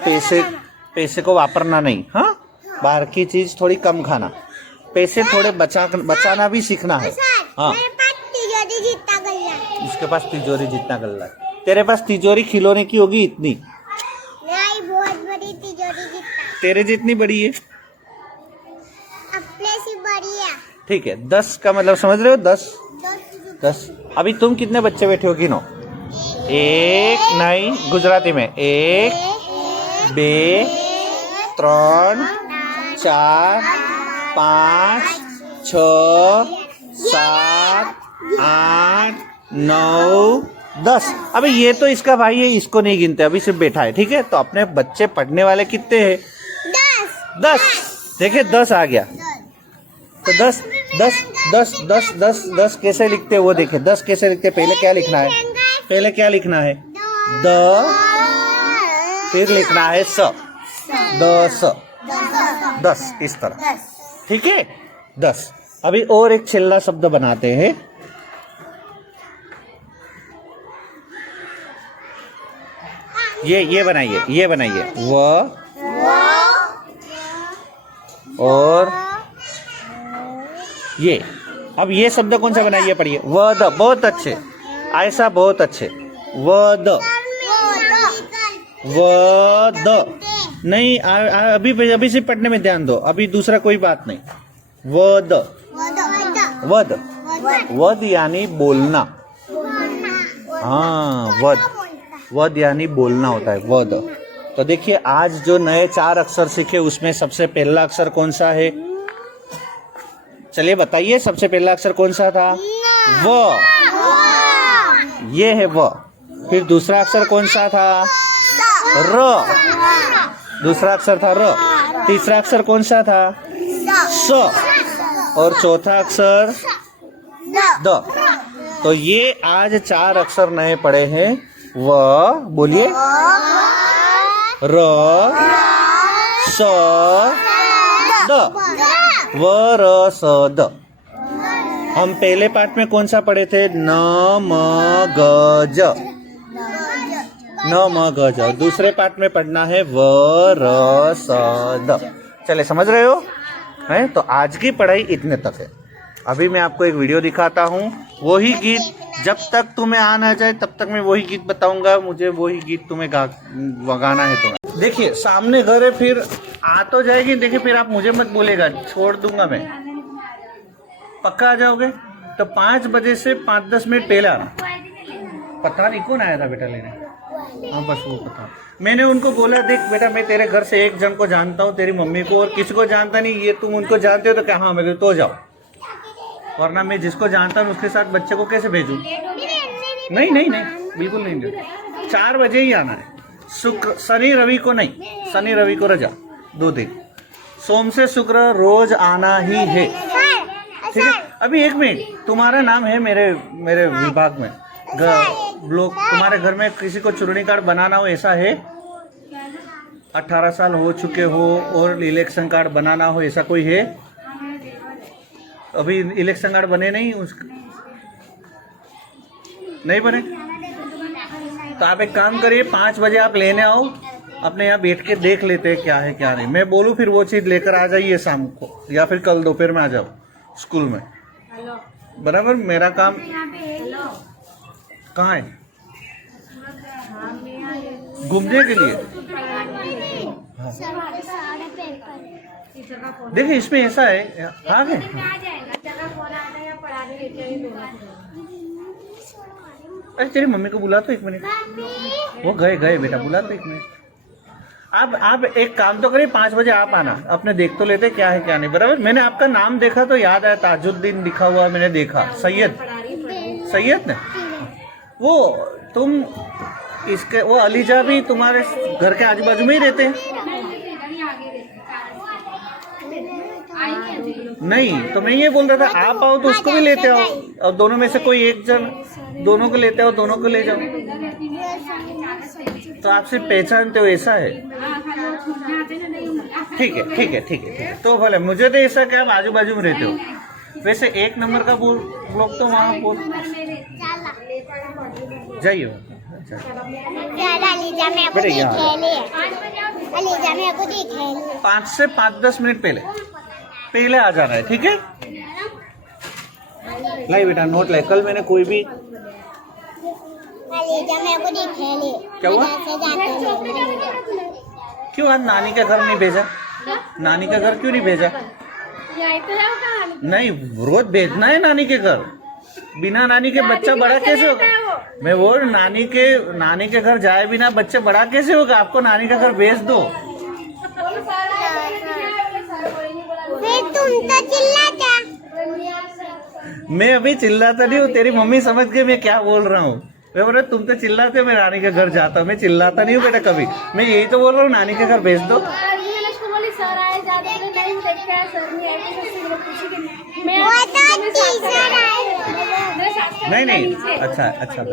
पैसे को वापरना नहीं। हाँ, बाहर की चीज थोड़ी कम खाना, पैसे थोड़े बचाना भी सीखना है। हाँ, इसके पास तिजोरी जितना गल्ला है। तेरे पास तिजोरी खिलौने की होगी इतनी? नहीं, बहुत बड़ी तिजोरी जितना। तेरे जितनी बड़ी है? अपने से बड़ी है। ठीक है, 10 का मतलब समझ रहे हो? 10। अभी तुम कितने बच्चे बैठे हो? गिनो। एक नहीं, गुजराती में 1 2 3 4 5 6 7 8 9 10। अबे ये तो इसका भाई है, इसको नहीं गिनते, अभी सिर्फ बैठा है। ठीक है, तो अपने बच्चे पढ़ने वाले कितने हैं? 10। देखिए 10 आ गया। तो 10 कैसे लिखते हैं वो देखे। 10 कैसे लिखते हैं? पहले क्या लिखना है? पहले क्या लिखना है? द, फिर लिखना है स। 10 इस तरह। ठीक है, 10। अभी और एक छिल्ला शब्द बनाते हैं। ये बनाइए व और ये। अब ये शब्द कौन सा बनाइए? पढ़िए। वद। बहुत अच्छे, ऐसा बहुत अच्छे। वद वद नहीं, अभी से पढ़ने में ध्यान दो। अभी दूसरा कोई बात नहीं। वद वद यानी बोलना। हाँ, वद यानी बोलना होता है। वद। तो देखिए, आज जो नए 4 अक्षर सीखे उसमें सबसे पहला अक्षर कौन सा है? चलिए बताइए, सबसे पहला अक्षर कौन सा था? व। ये है व। फिर दूसरा अक्षर कौन सा था? र। दूसरा अक्षर था र। तीसरा अक्षर कौन सा था? स। और चौथा अक्षर द। तो ये आज 4 अक्षर नए पढ़े हैं। व, बोलिए। र, स, द। व, र, स, द। हम पहले पार्ट में कौन सा पढ़े थे? न, म, ग, ज। न, म, ग, ज। दूसरे पार्ट में पढ़ना है व, र, स, द। चले, समझ रहे हो? है तो आज की पढ़ाई इतने तक है। अभी मैं आपको एक वीडियो दिखाता हूँ। वही गीत जब तक तुम्हें आ ना जाए तब तक मैं वही गीत बताऊंगा। मुझे वही गीत तुम्हें गाना है। तो देखिए, सामने घर है, फिर आ तो जाएगी। देखिए, फिर आप मुझे मत बोलेगा, छोड़ दूंगा मैं। पक्का आ जाओगे? तो 5 बजे से 5-10 मिनट पहले आना। पता नहीं कौन आया था बेटा लेने। हाँ, बस वो पता। मैंने उनको बोला, देख बेटा, मैं तेरे घर से एक जन को जानता हूँ, तेरी मम्मी को, और किसी को जानता नहीं। ये तुम उनको जानते हो? तो क्या? हाँ, मैं तो जाओ, वरना मैं जिसको जानता हूँ उसके साथ बच्चे को कैसे भेजूं? नहीं, बिल्कुल नहीं। 4 बजे ही आना है। शनि रवि को नहीं, शनि रवि को रजा 2 दिन। सोम से शुक्र रोज आना ही है। ठीक है। अभी 1 मिनट, तुम्हारा नाम है मेरे विभाग में। लोग तुम्हारे घर में किसी को चुनरी कार्ड बनाना हो, ऐसा है? 18 साल हो चुके हो और इलेक्शन कार्ड बनाना हो, ऐसा कोई है? अभी इलेक्शन कार्ड बने नहीं नहीं बने? तो आप एक काम करिए, 5 बजे आप लेने आओ। अपने यहाँ बैठ के देख लेते हैं क्या है क्या नहीं। मैं बोलूँ फिर वो चीज़ लेकर आ जाइए शाम को, या फिर कल दोपहर में आ जाओ स्कूल में। बराबर? मेरा काम कहाँ है? घूमने के लिए। हाँ। देखिए, इसमें ऐसा है। हाँ है? अरे तेरी मम्मी को बुला तो 1 मिनट। वो गए बेटा, बुला तो 1 मिनट। आप एक काम तो करिए, 5 बजे आप आना। अपने देख तो लेते क्या है क्या नहीं। बराबर? मैंने आपका नाम देखा तो याद आया, ताजुद्दीन लिखा हुआ मैंने देखा। सैयद ने वो तुम इसके वो अलीजा भी तुम्हारे घर के आजू बाजू में ही रहते हैं। नहीं तो मैं ये बोल रहा था आप आओ तो उसको भी लेते आओ, और दोनों में से कोई एक जन दोनों को लेते आओ, दोनों को ले जाओ। तो आप सिर्फ पहचानते हो ऐसा है? ठीक है ठीक है ठीक है ठीक है। तो भले मुझे तो ऐसा कि आप आजू बाजू में रहते हो। वैसे 1 नंबर का ब्लॉक तो वहाँ जाइए। बेटे यहाँ 5 से 5-10 मिनट पहले आ जाना है, ठीक है? लाई बेटा नोट लाई। कल मैंने कोई भी क्या हुआ? क्यों आज नानी के घर नहीं भेजा? नानी के घर क्यों नहीं भेजा? नहीं रोज भेजना है नानी के घर। बिना नानी के बच्चा बड़ा कैसे होगा? मैं वो नानी के घर जाए बिना बच्चे बड़ा कैसे होगा? आपको नानी के घर भेज दो। तुम तो चिल्लाता। मैं अभी चिल्लाता नहीं हूँ, तेरी मम्मी समझ गई मैं क्या बोल रहा हूँ। मैं बोल रहा तुम तो चिल्लाते हो, मैं नानी के घर जाता हूँ। मैं चिल्लाता नहीं हूँ बेटा कभी, मैं यही तो बोल रहा हूँ नानी के घर भेज दो। नहीं अच्छा अच्छा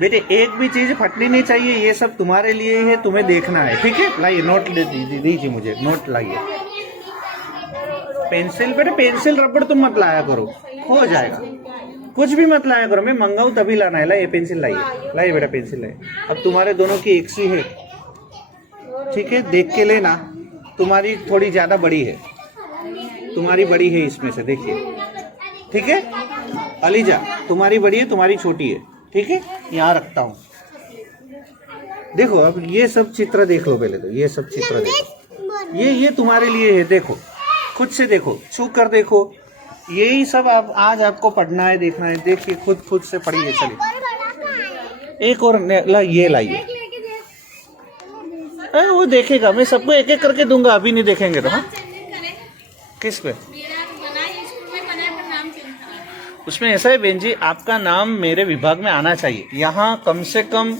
बेटे एक भी चीज फटनी नहीं चाहिए, ये सब तुम्हारे लिए है, तुम्हें देखना है, ठीक है? लाइए नोट दीजिए मुझे, नोट लाइए। पेंसिल बेटे पेंसिल रबड़ तुम मत लाया करो, हो जाएगा। कुछ भी मत लाया करो, मैं मंगाऊं तभी लाना है। लाइए पेंसिल लाइए बेटा पेंसिल लाइए। अब तुम्हारे दोनों की एक सी है, ठीक है? देख के लेना। तुम्हारी थोड़ी ज्यादा बड़ी है, तुम्हारी बड़ी है इसमें से, देखिए ठीक है? अलीजा तुम्हारी बड़ी है, तुम्हारी छोटी है, ठीक है? यहाँ रखता हूँ। देखो अब ये सब चित्र देख लो पहले तो, ये सब चित्र देखो, ये तुम्हारे लिए है। देखो खुद से देखो, छू कर देखो, यही सब आप आज आपको पढ़ना है, देखना है। देखिए खुद से पढ़िए। चलिए एक और ये लाइए। वो देखेगा, मैं सबको एक एक करके दूंगा, अभी नहीं देखेंगे तो। हाँ किस पे? उसमें ऐसा है बहन जी, आपका नाम मेरे विभाग में आना चाहिए। यहाँ कम से कम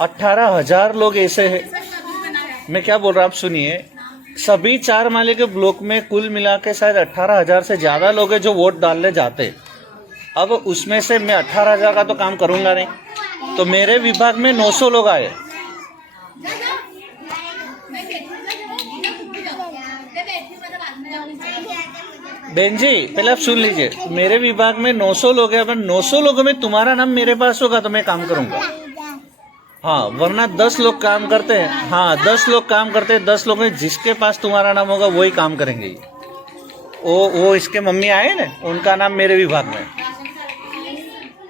18,000 लोग ऐसे हैं। मैं क्या बोल रहा हूँ आप सुनिए। सभी 4 माले के ब्लॉक में कुल मिला के शायद 18,000 से ज्यादा लोग हैं जो वोट डालने जाते हैं। अब उसमें से मैं 18,000 का तो काम करूंगा नहीं, तो मेरे विभाग में 900 लोग आए। बहन जी पहले आप सुन लीजिए, मेरे विभाग में 900 लोग हैं। अगर 900 लोगों में तुम्हारा नाम मेरे पास होगा तो मैं काम करूंगा। हाँ वरना 10 लोग काम करते हैं। हाँ 10 लोग काम करते हैं, 10 लोग में जिसके पास तुम्हारा नाम होगा वही काम करेंगे। वो इसके मम्मी आए ना, उनका नाम मेरे विभाग में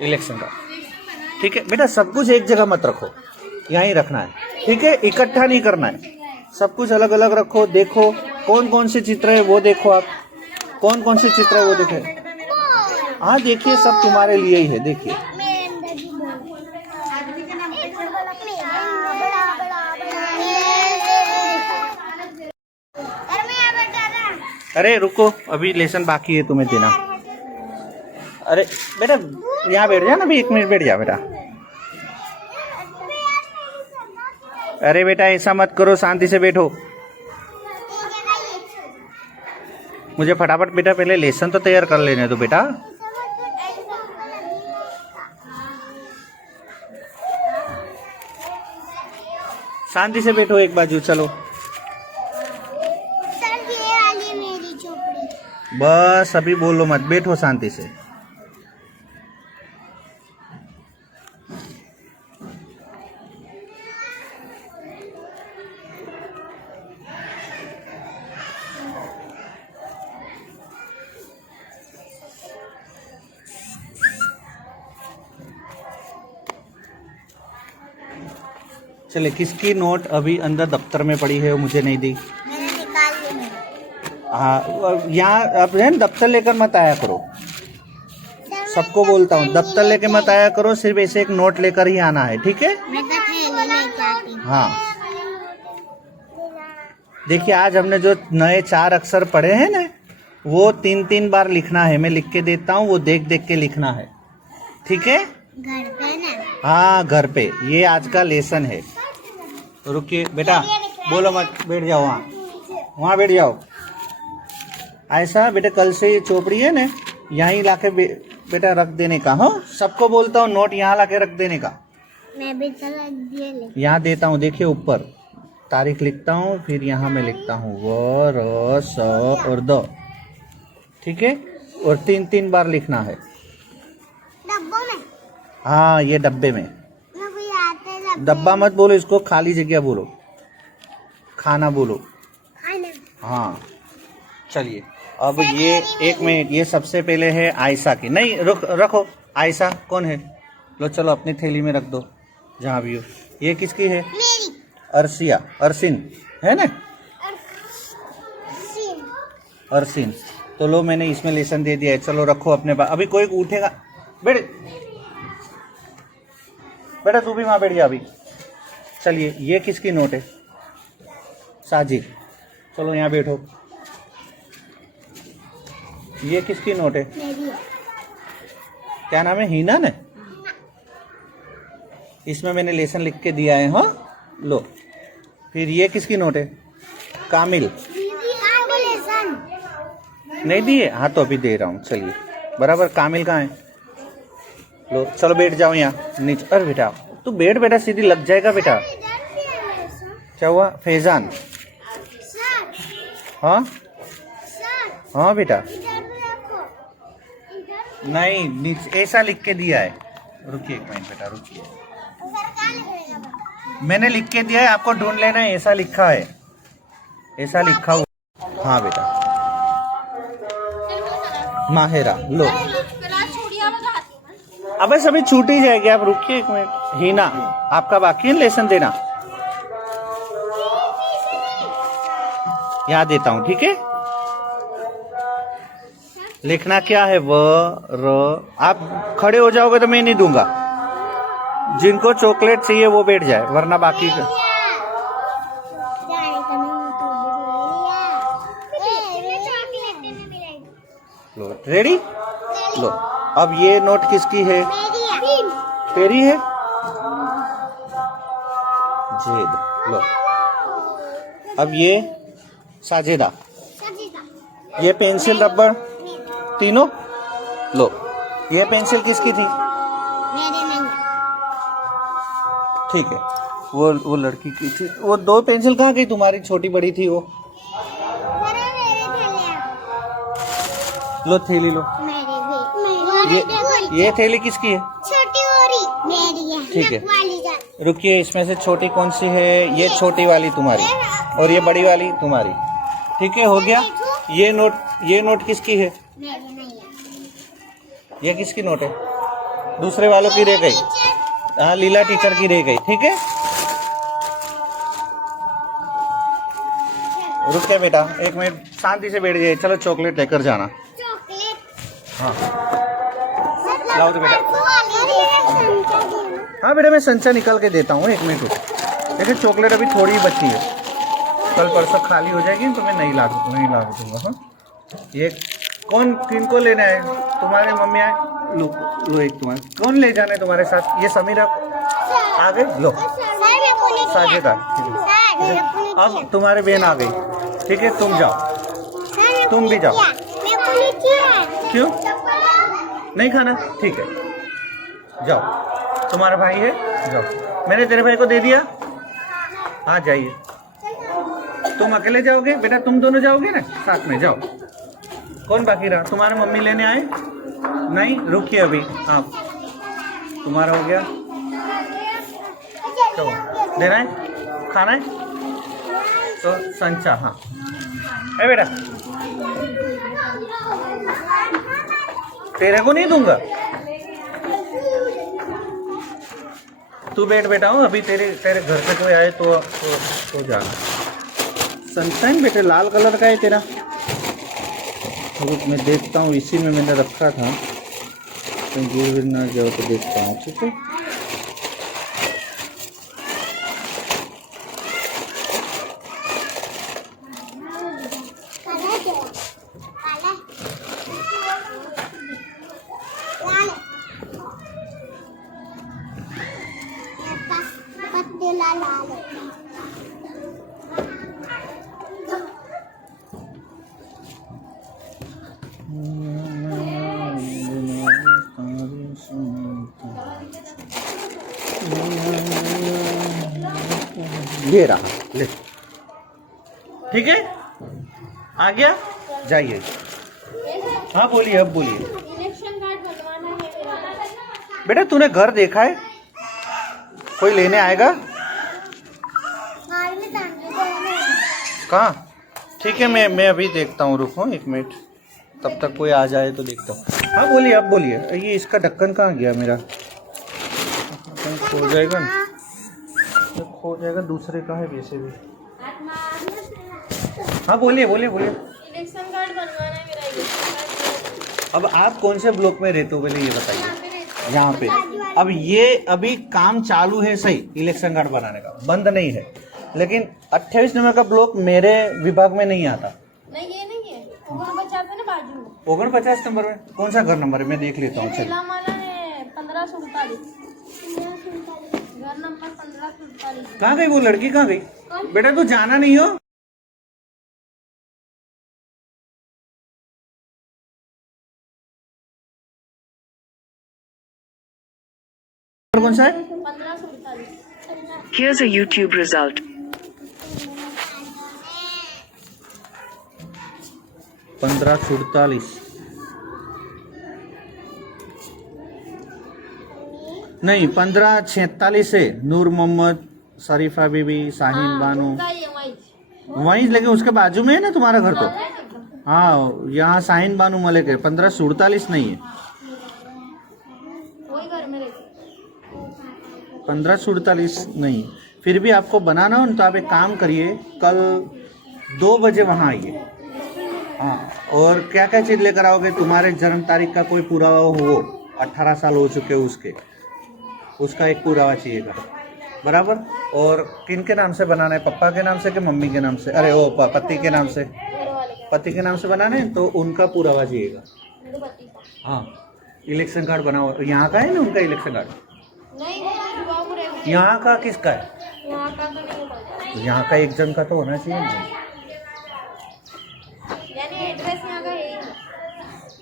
इलेक्शन का, ठीक है? बेटा सब कुछ एक जगह मत रखो, यहीं रखना है, ठीक है? इकट्ठा नहीं करना है, सब कुछ अलग अलग रखो। देखो कौन कौन से चित्र है वो देखो, आप कौन कौन से चित्र है वो देखे। हाँ देखिए सब तुम्हारे लिए ही है, देखिए। अरे रुको अभी लेसन बाकी है, तुम्हें देना। अरे बेटा यहाँ बैठ जा ना, अभी 1 मिनट बैठ जा बेटा। अरे बेटा ऐसा मत करो, शांति से बैठो। मुझे फटाफट बेटा पहले लेसन तो तैयार कर लेने दो बेटा। शांति से बैठो एक बाजू। चलो बस अभी बोलो मत, बैठो शांति से। चले किसकी नोट अभी अंदर दफ्तर में पड़ी है वो मुझे नहीं दी? मैंने निकाल ली। हाँ यहाँ अब है दफ्तर लेकर मत आया करो, सबको बोलता हूँ दफ्तर लेकर मत आया करो, सिर्फ ऐसे एक नोट लेकर ही आना है, ठीक है? हाँ देखिए आज हमने जो नए 4 अक्षर पढ़े हैं ना, वो 3-3 बार लिखना है। मैं लिख के देता हूँ, वो देख देख के लिखना है, ठीक है? घर पे ना। हाँ घर पे, ये आज का लेसन है। रुकिए बेटा, बोलो मत, बैठ जाओ वहाँ बैठ जाओ। ऐसा बेटा, कल से ये चोपड़ी है ना, यहीं लाके बेटा रख देने का। हाँ, सबको बोलता हूँ नोट यहाँ लाके रख देने का। मैं भी चला दिए ले। यहाँ देता हूँ, देखिए ऊपर तारीख लिखता हूँ, फिर यहाँ मैं लिखता हूँ व र स और द, ठीक है। और 3 बार लिखना है। डब्बों में। हाँ, ये डब्बे में। मैं कोई आते डब्बे। डब्बा मत बोलो इसको, खाली जगह बोलो, खाना बोलो। खाना। हाँ चलिए, अब ये 1 मिनट, ये सबसे पहले है आयशा की। नहीं रुक, रखो। आयशा कौन है? लो चलो अपनी थैली में रख दो, जहाँ भी हो। ये किसकी है? मेरी। अर्शिया, अरसिन है ना, सीन। अरसिन। तो लो, मैंने इसमें लेसन दे दिया है, चलो रखो अपने पास। अभी कोई उठेगा, बेटे बेटा तू भी वहाँ बैठ जा अभी। चलिए, ये किसकी नोट है? साजिद, चलो यहाँ बैठो। ये किसकी नोट है? मेरी है। क्या नाम है? हीना ने। इसमें मैंने लेसन लिख के दिया है। हाँ लो, फिर ये किसकी नोट है? कामिल। दीदी कहाँ को लेसन? नहीं दिए? हाँ तो अभी दे रहा हूँ, चलिए बराबर। कामिल कहाँ है? लो चलो बैठ जाओ यहाँ नीचे। अरे बेटा तू बैठ, बेटा सीधी लग जाएगा बेटा। इधर भी है लेसन। क्या हुआ? फैजान। सर। हाँ सर। हाँ बेटा, इधर भी रखो। इधर। नहीं नीचे ऐसा लिख के दिया है। रुकिए 1 मिनट बेटा, रुकिए। सर कहाँ लिखेगा? मैंने लिख के दिया है, आपको ढूंढ लेना है। ऐसा लिखा है, ऐसा लिखा हुआ। हाँ बेटा, माहिरा। लो अबे सभी छूट ही जाएगी, आप रुकिए 1 मिनट। हीना, आपका बाकी है लेसन देना। यहाँ देता हूँ, ठीक है। लिखना क्या है? व र। आप खड़े हो जाओगे तो मैं नहीं दूंगा। जिनको चॉकलेट चाहिए वो बैठ जाए, वरना बाकी का। लो रेडी। लो, अब ये नोट किसकी है? तेरी है? जेद। लो, अब ये साजेदा। ये पेंसिल रबर तीनों। लो, ये पेंसिल किसकी थी? ठीक है, वो लड़की की थी। वो 2 पेंसिल कहाँ गई तुम्हारी? छोटी बड़ी थी वो। लो थैली लो। ये थैली किसकी है? छोटी वाली मेरी है। ठीक है। नक वाली का। रुकिए, इसमें से छोटी कौन सी है? ये छोटी वाली तुम्हारी, और ये बड़ी वाली तुम्हारी। ठीक है, हो गया। ये नोट किसकी है? मेरी नहीं है। ये किसकी नोट है? दूसरे वालों की रह गई। हाँ, लीला टीचर की रह गई। ठीक है, रुकिए बेटा 1 मिनट, शांति से बैठ जाइए। चलो चॉकलेट लेकर जाना। चॉकलेट। हाँ लाओ तो बेटा। हाँ बेटा, मैं संचा निकाल के देता हूँ। 1 मिनट रुको। देखिए चॉकलेट अभी थोड़ी ही बची है, कल परसों खाली हो जाएगी तो मैं नहीं ला दूंगा। हाँ, ये किनको लेना है? तुम्हारे मम्मी आए? लो एक तुम्हारे। कौन ले जाना है तुम्हारे साथ? ये समीरा आ गई। लो साजिदा। अब तुम्हारी बहन आ गई। ठीक है, तुम जाओ, तुम भी जाओ। क्यों नहीं खाना? ठीक है, जाओ। तुम्हारा भाई है, जाओ। मैंने तेरे भाई को दे दिया। हाँ जाइए। तुम अकेले जाओगे बेटा? तुम दोनों जाओगे ना साथ में? जाओ। कौन बाकी रहा? तुम्हारे मम्मी लेने आए? नहीं, रुकिए अभी। हाँ, तुम्हारा हो गया। चलो, देना है? खाना है तो संचा। हाँ ए बेटा, तेरे को नहीं दूंगा। तू बैठ बेटा हूँ अभी। तेरे घर पे कोई आए तो जाना। सनशाइन बेटे लाल कलर का है तेरा। रुक मैं देखता हूँ, इसी में मैंने रखा था, कहीं गिर ना जाओ तो देखता हूँ। ठीक है, ये रहा, ले। ठीक है, आ गया, जाइए। हाँ बोलिए, अब बोलिए। इलेक्शन कार्ड बनवाना है मेरा। बेटा तूने घर देखा है? कोई लेने आएगा? कहाँ? ठीक है, मैं अभी देखता हूँ, रुको 1 मिनट, तब तक कोई आ जाए तो देखता हूँ। हाँ बोलिए, अब बोलिए। ये इसका ढक्कन कहाँ गया मेरा? खो जाएगा ना, खो जाएगा, दूसरे का है वैसे भी। हाँ बोलिए बोलिए बोलिए। इलेक्शन कार्ड बनवाना है मेरा। Election card. अब आप कौन से ब्लॉक में रहते हो पहले ये बताइए। यहाँ पे अब ये अभी काम चालू है, सही, इलेक्शन कार्ड बनाने का, बंद नहीं है, लेकिन 28 नंबर का ब्लॉक मेरे विभाग में नहीं आता। नहीं ये नहीं है, 49 है ना बाजू। 49 नंबर में कौन सा घर नंबर है? मैं देख लेता हूँ। चलिए, माला है 1547, घर नंबर 1547। कहाँ गई वो लड़की? कहाँ गई बेटा? तू जाना नहीं हो? कौन सा है? 1547। Here's a YouTube result. 1547 नहीं, 1546 है। नूर मोहम्मद, शरीफा बीबी, शाहीन बानो, वहीं, लेकिन उसके बाजू में है ना तुम्हारा घर तो। हाँ, यहाँ शाहीन बानो मलिक है। 1547 नहीं है, वही घर में रहती। 1547 नहीं। फिर भी आपको बनाना हो तो आप एक काम करिए, कल 2 बजे वहाँ आइए। हाँ, और क्या क्या चीज़ लेकर आओगे? तुम्हारे जन्म तारीख का कोई पुरावा हो, 18 साल हो चुके हो उसका एक पुरावा चाहिएगा, बराबर। और किन के नाम से बनाना है? पप्पा के नाम से कि मम्मी के नाम से? अरे ओ पति के नाम से, पति के नाम से बनाना है तो उनका पुरावा चाहिएगा। हाँ, इलेक्शन कार्ड बनाओ। यहाँ का है ना उनका इलेक्शन कार्ड? नहीं, यहाँ का किसका है? यहाँ का तो नहीं होता। यहाँ का एक जन का तो होना चाहिए ना। यानी एड्रेस यहाँ का है।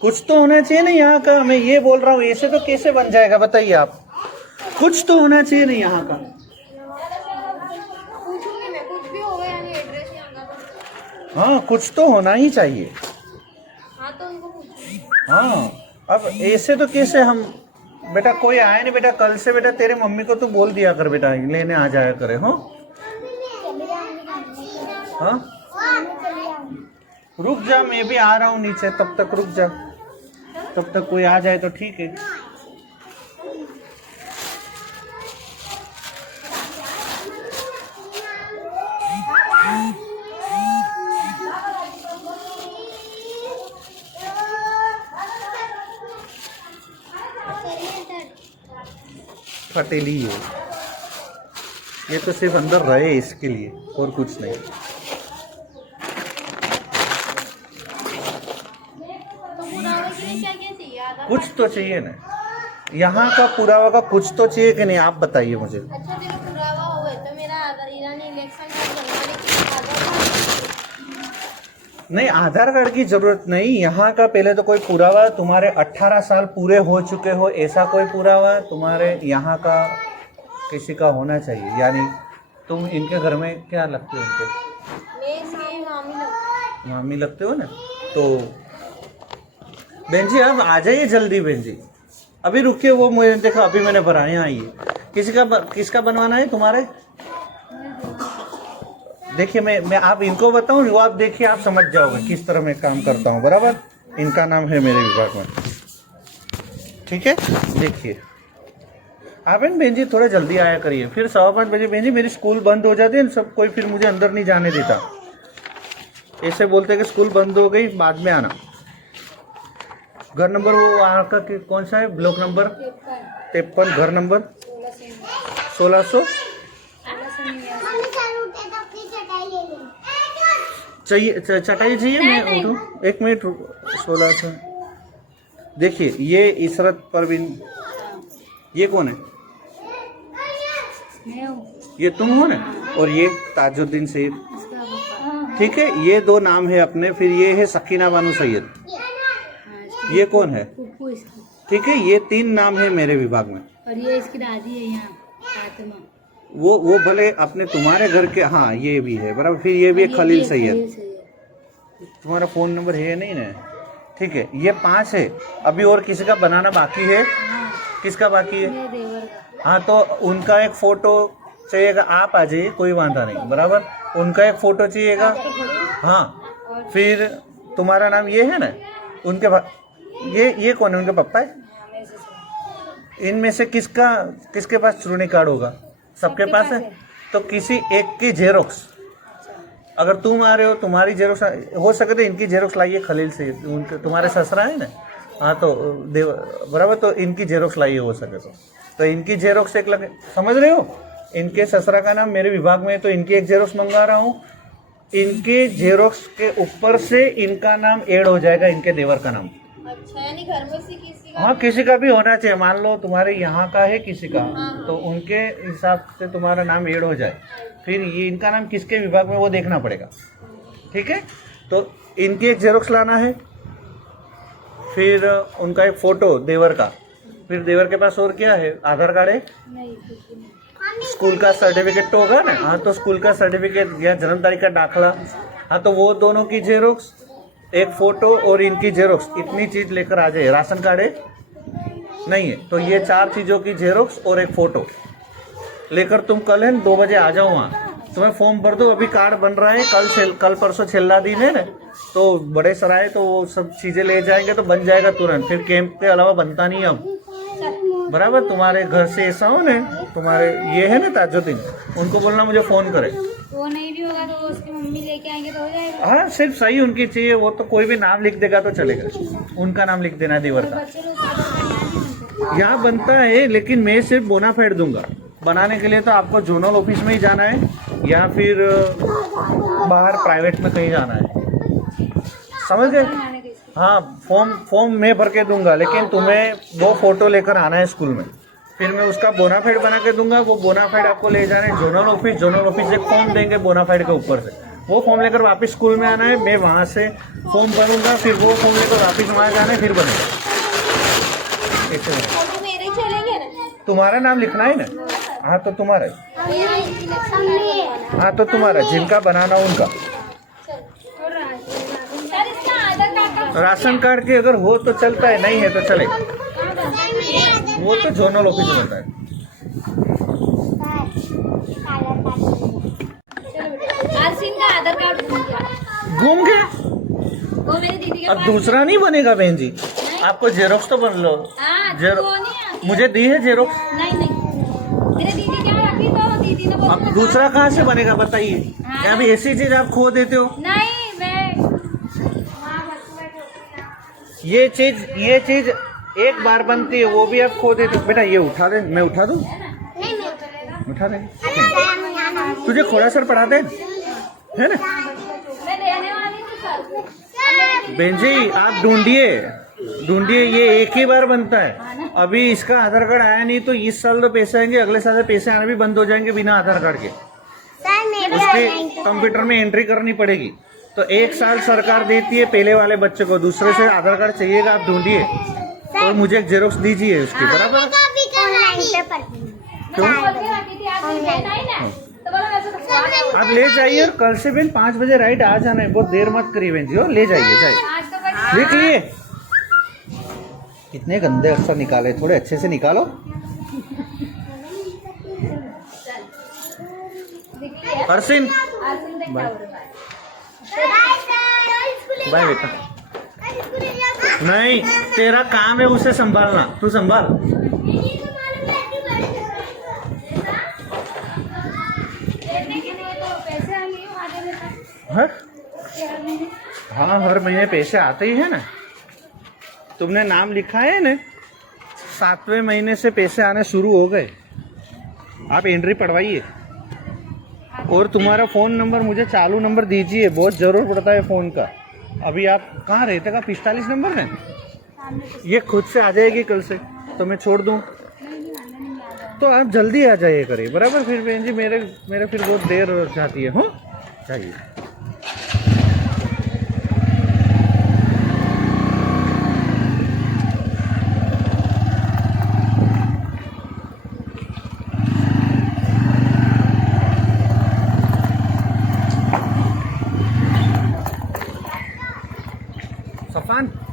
कुछ तो होना चाहिए ना यहाँ का। मैं ये बोल रहा हूँ, ऐसे तो कैसे बन जाएगा बताइए आप? कुछ तो होना चाहिए ना यहाँ का। पूछूंगी मैं, कुछ भी होगा यानी एड्रेस यहाँ का तो। हाँ, कुछ तो होना ही चाहिए। हाँ तो उनको पूछूंगी। हाँ, अब ऐसे तो कैसे हम? बेटा कोई आए नहीं बेटा, कल से बेटा तेरे मम्मी को तो बोल दिया कर बेटा, लेने आ जाया करे। हो हाँ, रुक जा, मैं भी आ रहा हूँ नीचे, तब तक रुक जा, तब तक कोई आ जाए तो ठीक है। फटेली है ये तो, सिर्फ अंदर रहे इसके लिए और कुछ नहीं। तो पुरावे के लिए क्या क्या चाहिए? आधार कुछ तो चाहिए ना, यहाँ का पुरावा का कुछ तो चाहिए कि नहीं? आप बताइए मुझे। अच्छा मेरा पुरावा हो गया तो मेरा आधार, ईरानी इलेक्शन कार्ड बनवाने के लिए आधार नहीं, आधार कार्ड की जरूरत नहीं। यहाँ का पहले तो कोई पुरावा, तुम्हारे 18 साल पूरे हो चुके हो ऐसा कोई पुरावा तुम्हारे यहाँ का किसी का होना चाहिए। यानी तुम इनके घर में क्या लगते हो? इनके मैं इसकी मामी लगती। मामी लगते हो ना? तो बहन जी अब आ जाइए जल्दी। बहन जी अभी रुकिए, वो मुझे देखो अभी मैंने भरा। यहाँ आइए। किसका बनवाना है तुम्हारे? देखिए मैं आप इनको बताऊं, वो आप देखिए, आप समझ जाओगे किस तरह मैं काम करता हूँ, बराबर। इनका नाम है मेरे विभाग में, ठीक है। देखिए आप बहन जी थोड़ा जल्दी आया करिए, फिर 5:15 बजे बहन जी मेरी स्कूल बंद हो जाती है, सब कोई फिर मुझे अंदर नहीं जाने देता। ऐसे बोलते कि स्कूल बंद हो गई, बाद में आना। घर नंबर वो आपका कौन सा है? ब्लॉक नंबर 53, घर नंबर 1600 चाहिए। चटाई चाहिए? मैं उठूं? 1 मिनट, 1600। देखिए ये इशरत परवीन, ये कौन है? ये तुम हो ना? और ये ताजुद्दीन सैयद, ठीक है। ये 2 नाम है अपने। फिर ये है सकीना बानो सैयद, ये कौन है? ठीक है। ये 3 नाम है मेरे विभाग में। और ये इसकी दादी है यहाँ, फातिमा। वो भले अपने तुम्हारे घर के, हाँ ये भी है बराबर, फिर ये भी है खलील सैयद। तुम्हारा फोन नंबर है नहीं ना? ठीक है, ये 5 है। अभी और किसी का बनाना बाकी है? किसका बाकी है? हाँ, तो उनका एक फोटो चाहिएगा। आप आ जाइए, कोई वादा नहीं, बराबर। उनका एक फोटो चाहिएगा। हाँ, फिर तुम्हारा नाम ये है ना? उनके ये कौन है? उनके पापा है? इनमें से किसके पास चुनावी कार्ड होगा? सबके पास है। तो किसी एक की जेरोक्स, अगर तुम आ रहे हो, तुम्हारी जेरोक्स हो सके तो इनकी जेरोक्स लाइए खलील से। उनके तुम्हारे ससुरा है ना? हाँ, तो बराबर, तो इनकी जेरोक्स लाइए हो सके तो इनकी जेरोक्स एक लगे, समझ रहे हो? इनके ससुरा का नाम मेरे विभाग में है, तो इनकी एक जेरोक्स मंगा रहा हूँ। इनके जेरोक्स के ऊपर से इनका नाम ऐड हो जाएगा, इनके देवर का नाम। अच्छा, यानी घर में से किसी का? हाँ, किसी का भी होना चाहिए। मान लो तुम्हारे यहाँ का है किसी का, तो उनके हिसाब से तुम्हारा नाम ऐड हो जाए। फिर ये इनका नाम किसके विभाग में वो देखना पड़ेगा। ठीक है, तो इनकी एक जेरोक्स लाना है, फिर उनका एक फोटो देवर का। फिर देवर के पास और क्या है? आधार कार्ड है? नहीं, स्कूल का सर्टिफिकेट तो होगा ना? हाँ, तो स्कूल का सर्टिफिकेट या जन्म तारीख का दाखला। हाँ, तो वो दोनों की जेरोक्स, एक फोटो और इनकी जेरोक्स, इतनी चीज लेकर आ जाए। राशन कार्ड है? नहीं है, तो ये 4 चीजों की जेरोक्स और एक फोटो लेकर तुम कल है 2 बजे आ जाओ वहाँ। तुम्हें फॉर्म भर दो, अभी कार्ड बन रहा है। कल परसों छेल्ला दिन है ना, तो बड़े सराय तो वो सब चीजें ले जाएंगे तो बन जाएगा तुरंत। फिर कैंप के अलावा बनता नहीं अब, बराबर। तुम्हारे घर से ऐसा हो ना, तुम्हारे ये है ना ताजुद्दीन, उनको बोलना मुझे फोन करे। वो नहीं भी होगा तो उसकी मम्मी लेके आएंगे तो हो जाएगा। हाँ, सिर्फ सही उनकी चाहिए। वो तो कोई भी नाम लिख देगा तो चलेगा, उनका नाम लिख देना देवर का। बच्चे लोग का आधार कार्ड नहीं बनता। यहाँ बनता है, लेकिन मैं सिर्फ बोनाफाइड दूंगा। बनाने के लिए तो आपको जोनल ऑफिस में ही जाना है या फिर बाहर प्राइवेट में कहीं जाना है, समझ गए? हाँ, फॉर्म मैं भर के दूंगा, लेकिन तुम्हें वो फोटो लेकर आना है स्कूल में। फिर मैं उसका बोनाफाइड बना के दूंगा। वो बोनाफाइड आपको ले जाना है जोनल ऑफिस एक फॉर्म देंगे बोनाफाइड के ऊपर से। वो फॉर्म लेकर वापस स्कूल में आना है। मैं वहाँ से फॉर्म भरूंगा, फिर वो फॉर्म लेकर वापस वहाँ जाना है, फिर बनेगा। ऐसे बनेगा। तो मेरे ही चलेंगे ना? तुम्हारा नाम लिखना है ना? हाँ, तो तुम्हारा, मेरा ही सिलेक्शन करवाना है। हाँ तो तुम्हारा, जिनका बनाना उनका। सर, इसका आधार कार्ड का राशन कार्ड की अगर हो तो चलता है, नहीं है तो चलेगा। वो तो जोनल ऑफिस में होता है। आरसीन का आधार कार्ड घूम गया, वो मेरी दीदी के अब पास। दूसरा नहीं बनेगा बहन जी। आपको जेरोक्स तो बन लो। हाँ, तो जेरो वो नहीं आती। मुझे दी है जेरोक्स। नहीं, मेरे दीदी क्या रखी तो दीदी ने बोला। अब दूसरा कहाँ से बनेगा बताइए? हाँ। क्या अभी ऐसी चीज आप खो देते हो? नहीं, मैं ये चीज एक बार बनती है, वो भी आप खो देते हो। बेटा ये उठा दे, मैं उठा दूं? उठा दे। तुझे खोड़ा सर पढ़ा दे, है ना? मैं देने वाली थी सर। बहन जी आप ढूंढिए, ये एक ही बार बनता है। अभी इसका आधार कार्ड आया नहीं तो इस साल तो पैसे आएंगे, अगले साल से पैसे आने भी बंद हो जाएंगे बिना आधार कार्ड के। उसके कंप्यूटर में एंट्री करनी पड़ेगी। तो 1 साल सरकार देती है पहले वाले बच्चे को, दूसरे से आधार कार्ड चाहिएगा, आप ढूंढिए। तो मुझे एक जेरोक्स दीजिए उसकी, बराबर? क्यों? आप ले जाइए, और कल से बहन 5 बजे राइट आ जाना है। बहुत देर मत करिए बहन जी, ले जाइए। लिख लिए? कितने गंदे अक्षर निकाले, थोड़े अच्छे से निकालो। अर्सिन, बाय बेटा। नहीं, तेरा काम है उसे संभालना, तू संभाल। हाँ, हर महीने पैसे आते ही है ना। तुमने नाम लिखा है ना, 7वें महीने से पैसे आने शुरू हो गए। आप एंट्री पढ़वाइए, और तुम्हारा फ़ोन नंबर मुझे चालू नंबर दीजिए, बहुत ज़रूर पड़ता है फ़ोन का। अभी आप कहाँ रहते का? 45 नंबर है। ये खुद से आ जाएगी कल से, तो मैं छोड़ दूँ? तो आप जल्दी आ जाइए करिए, बराबर। फिर बहन जी मेरे फिर बहुत देर हो जाती है। हो चाहिए। वन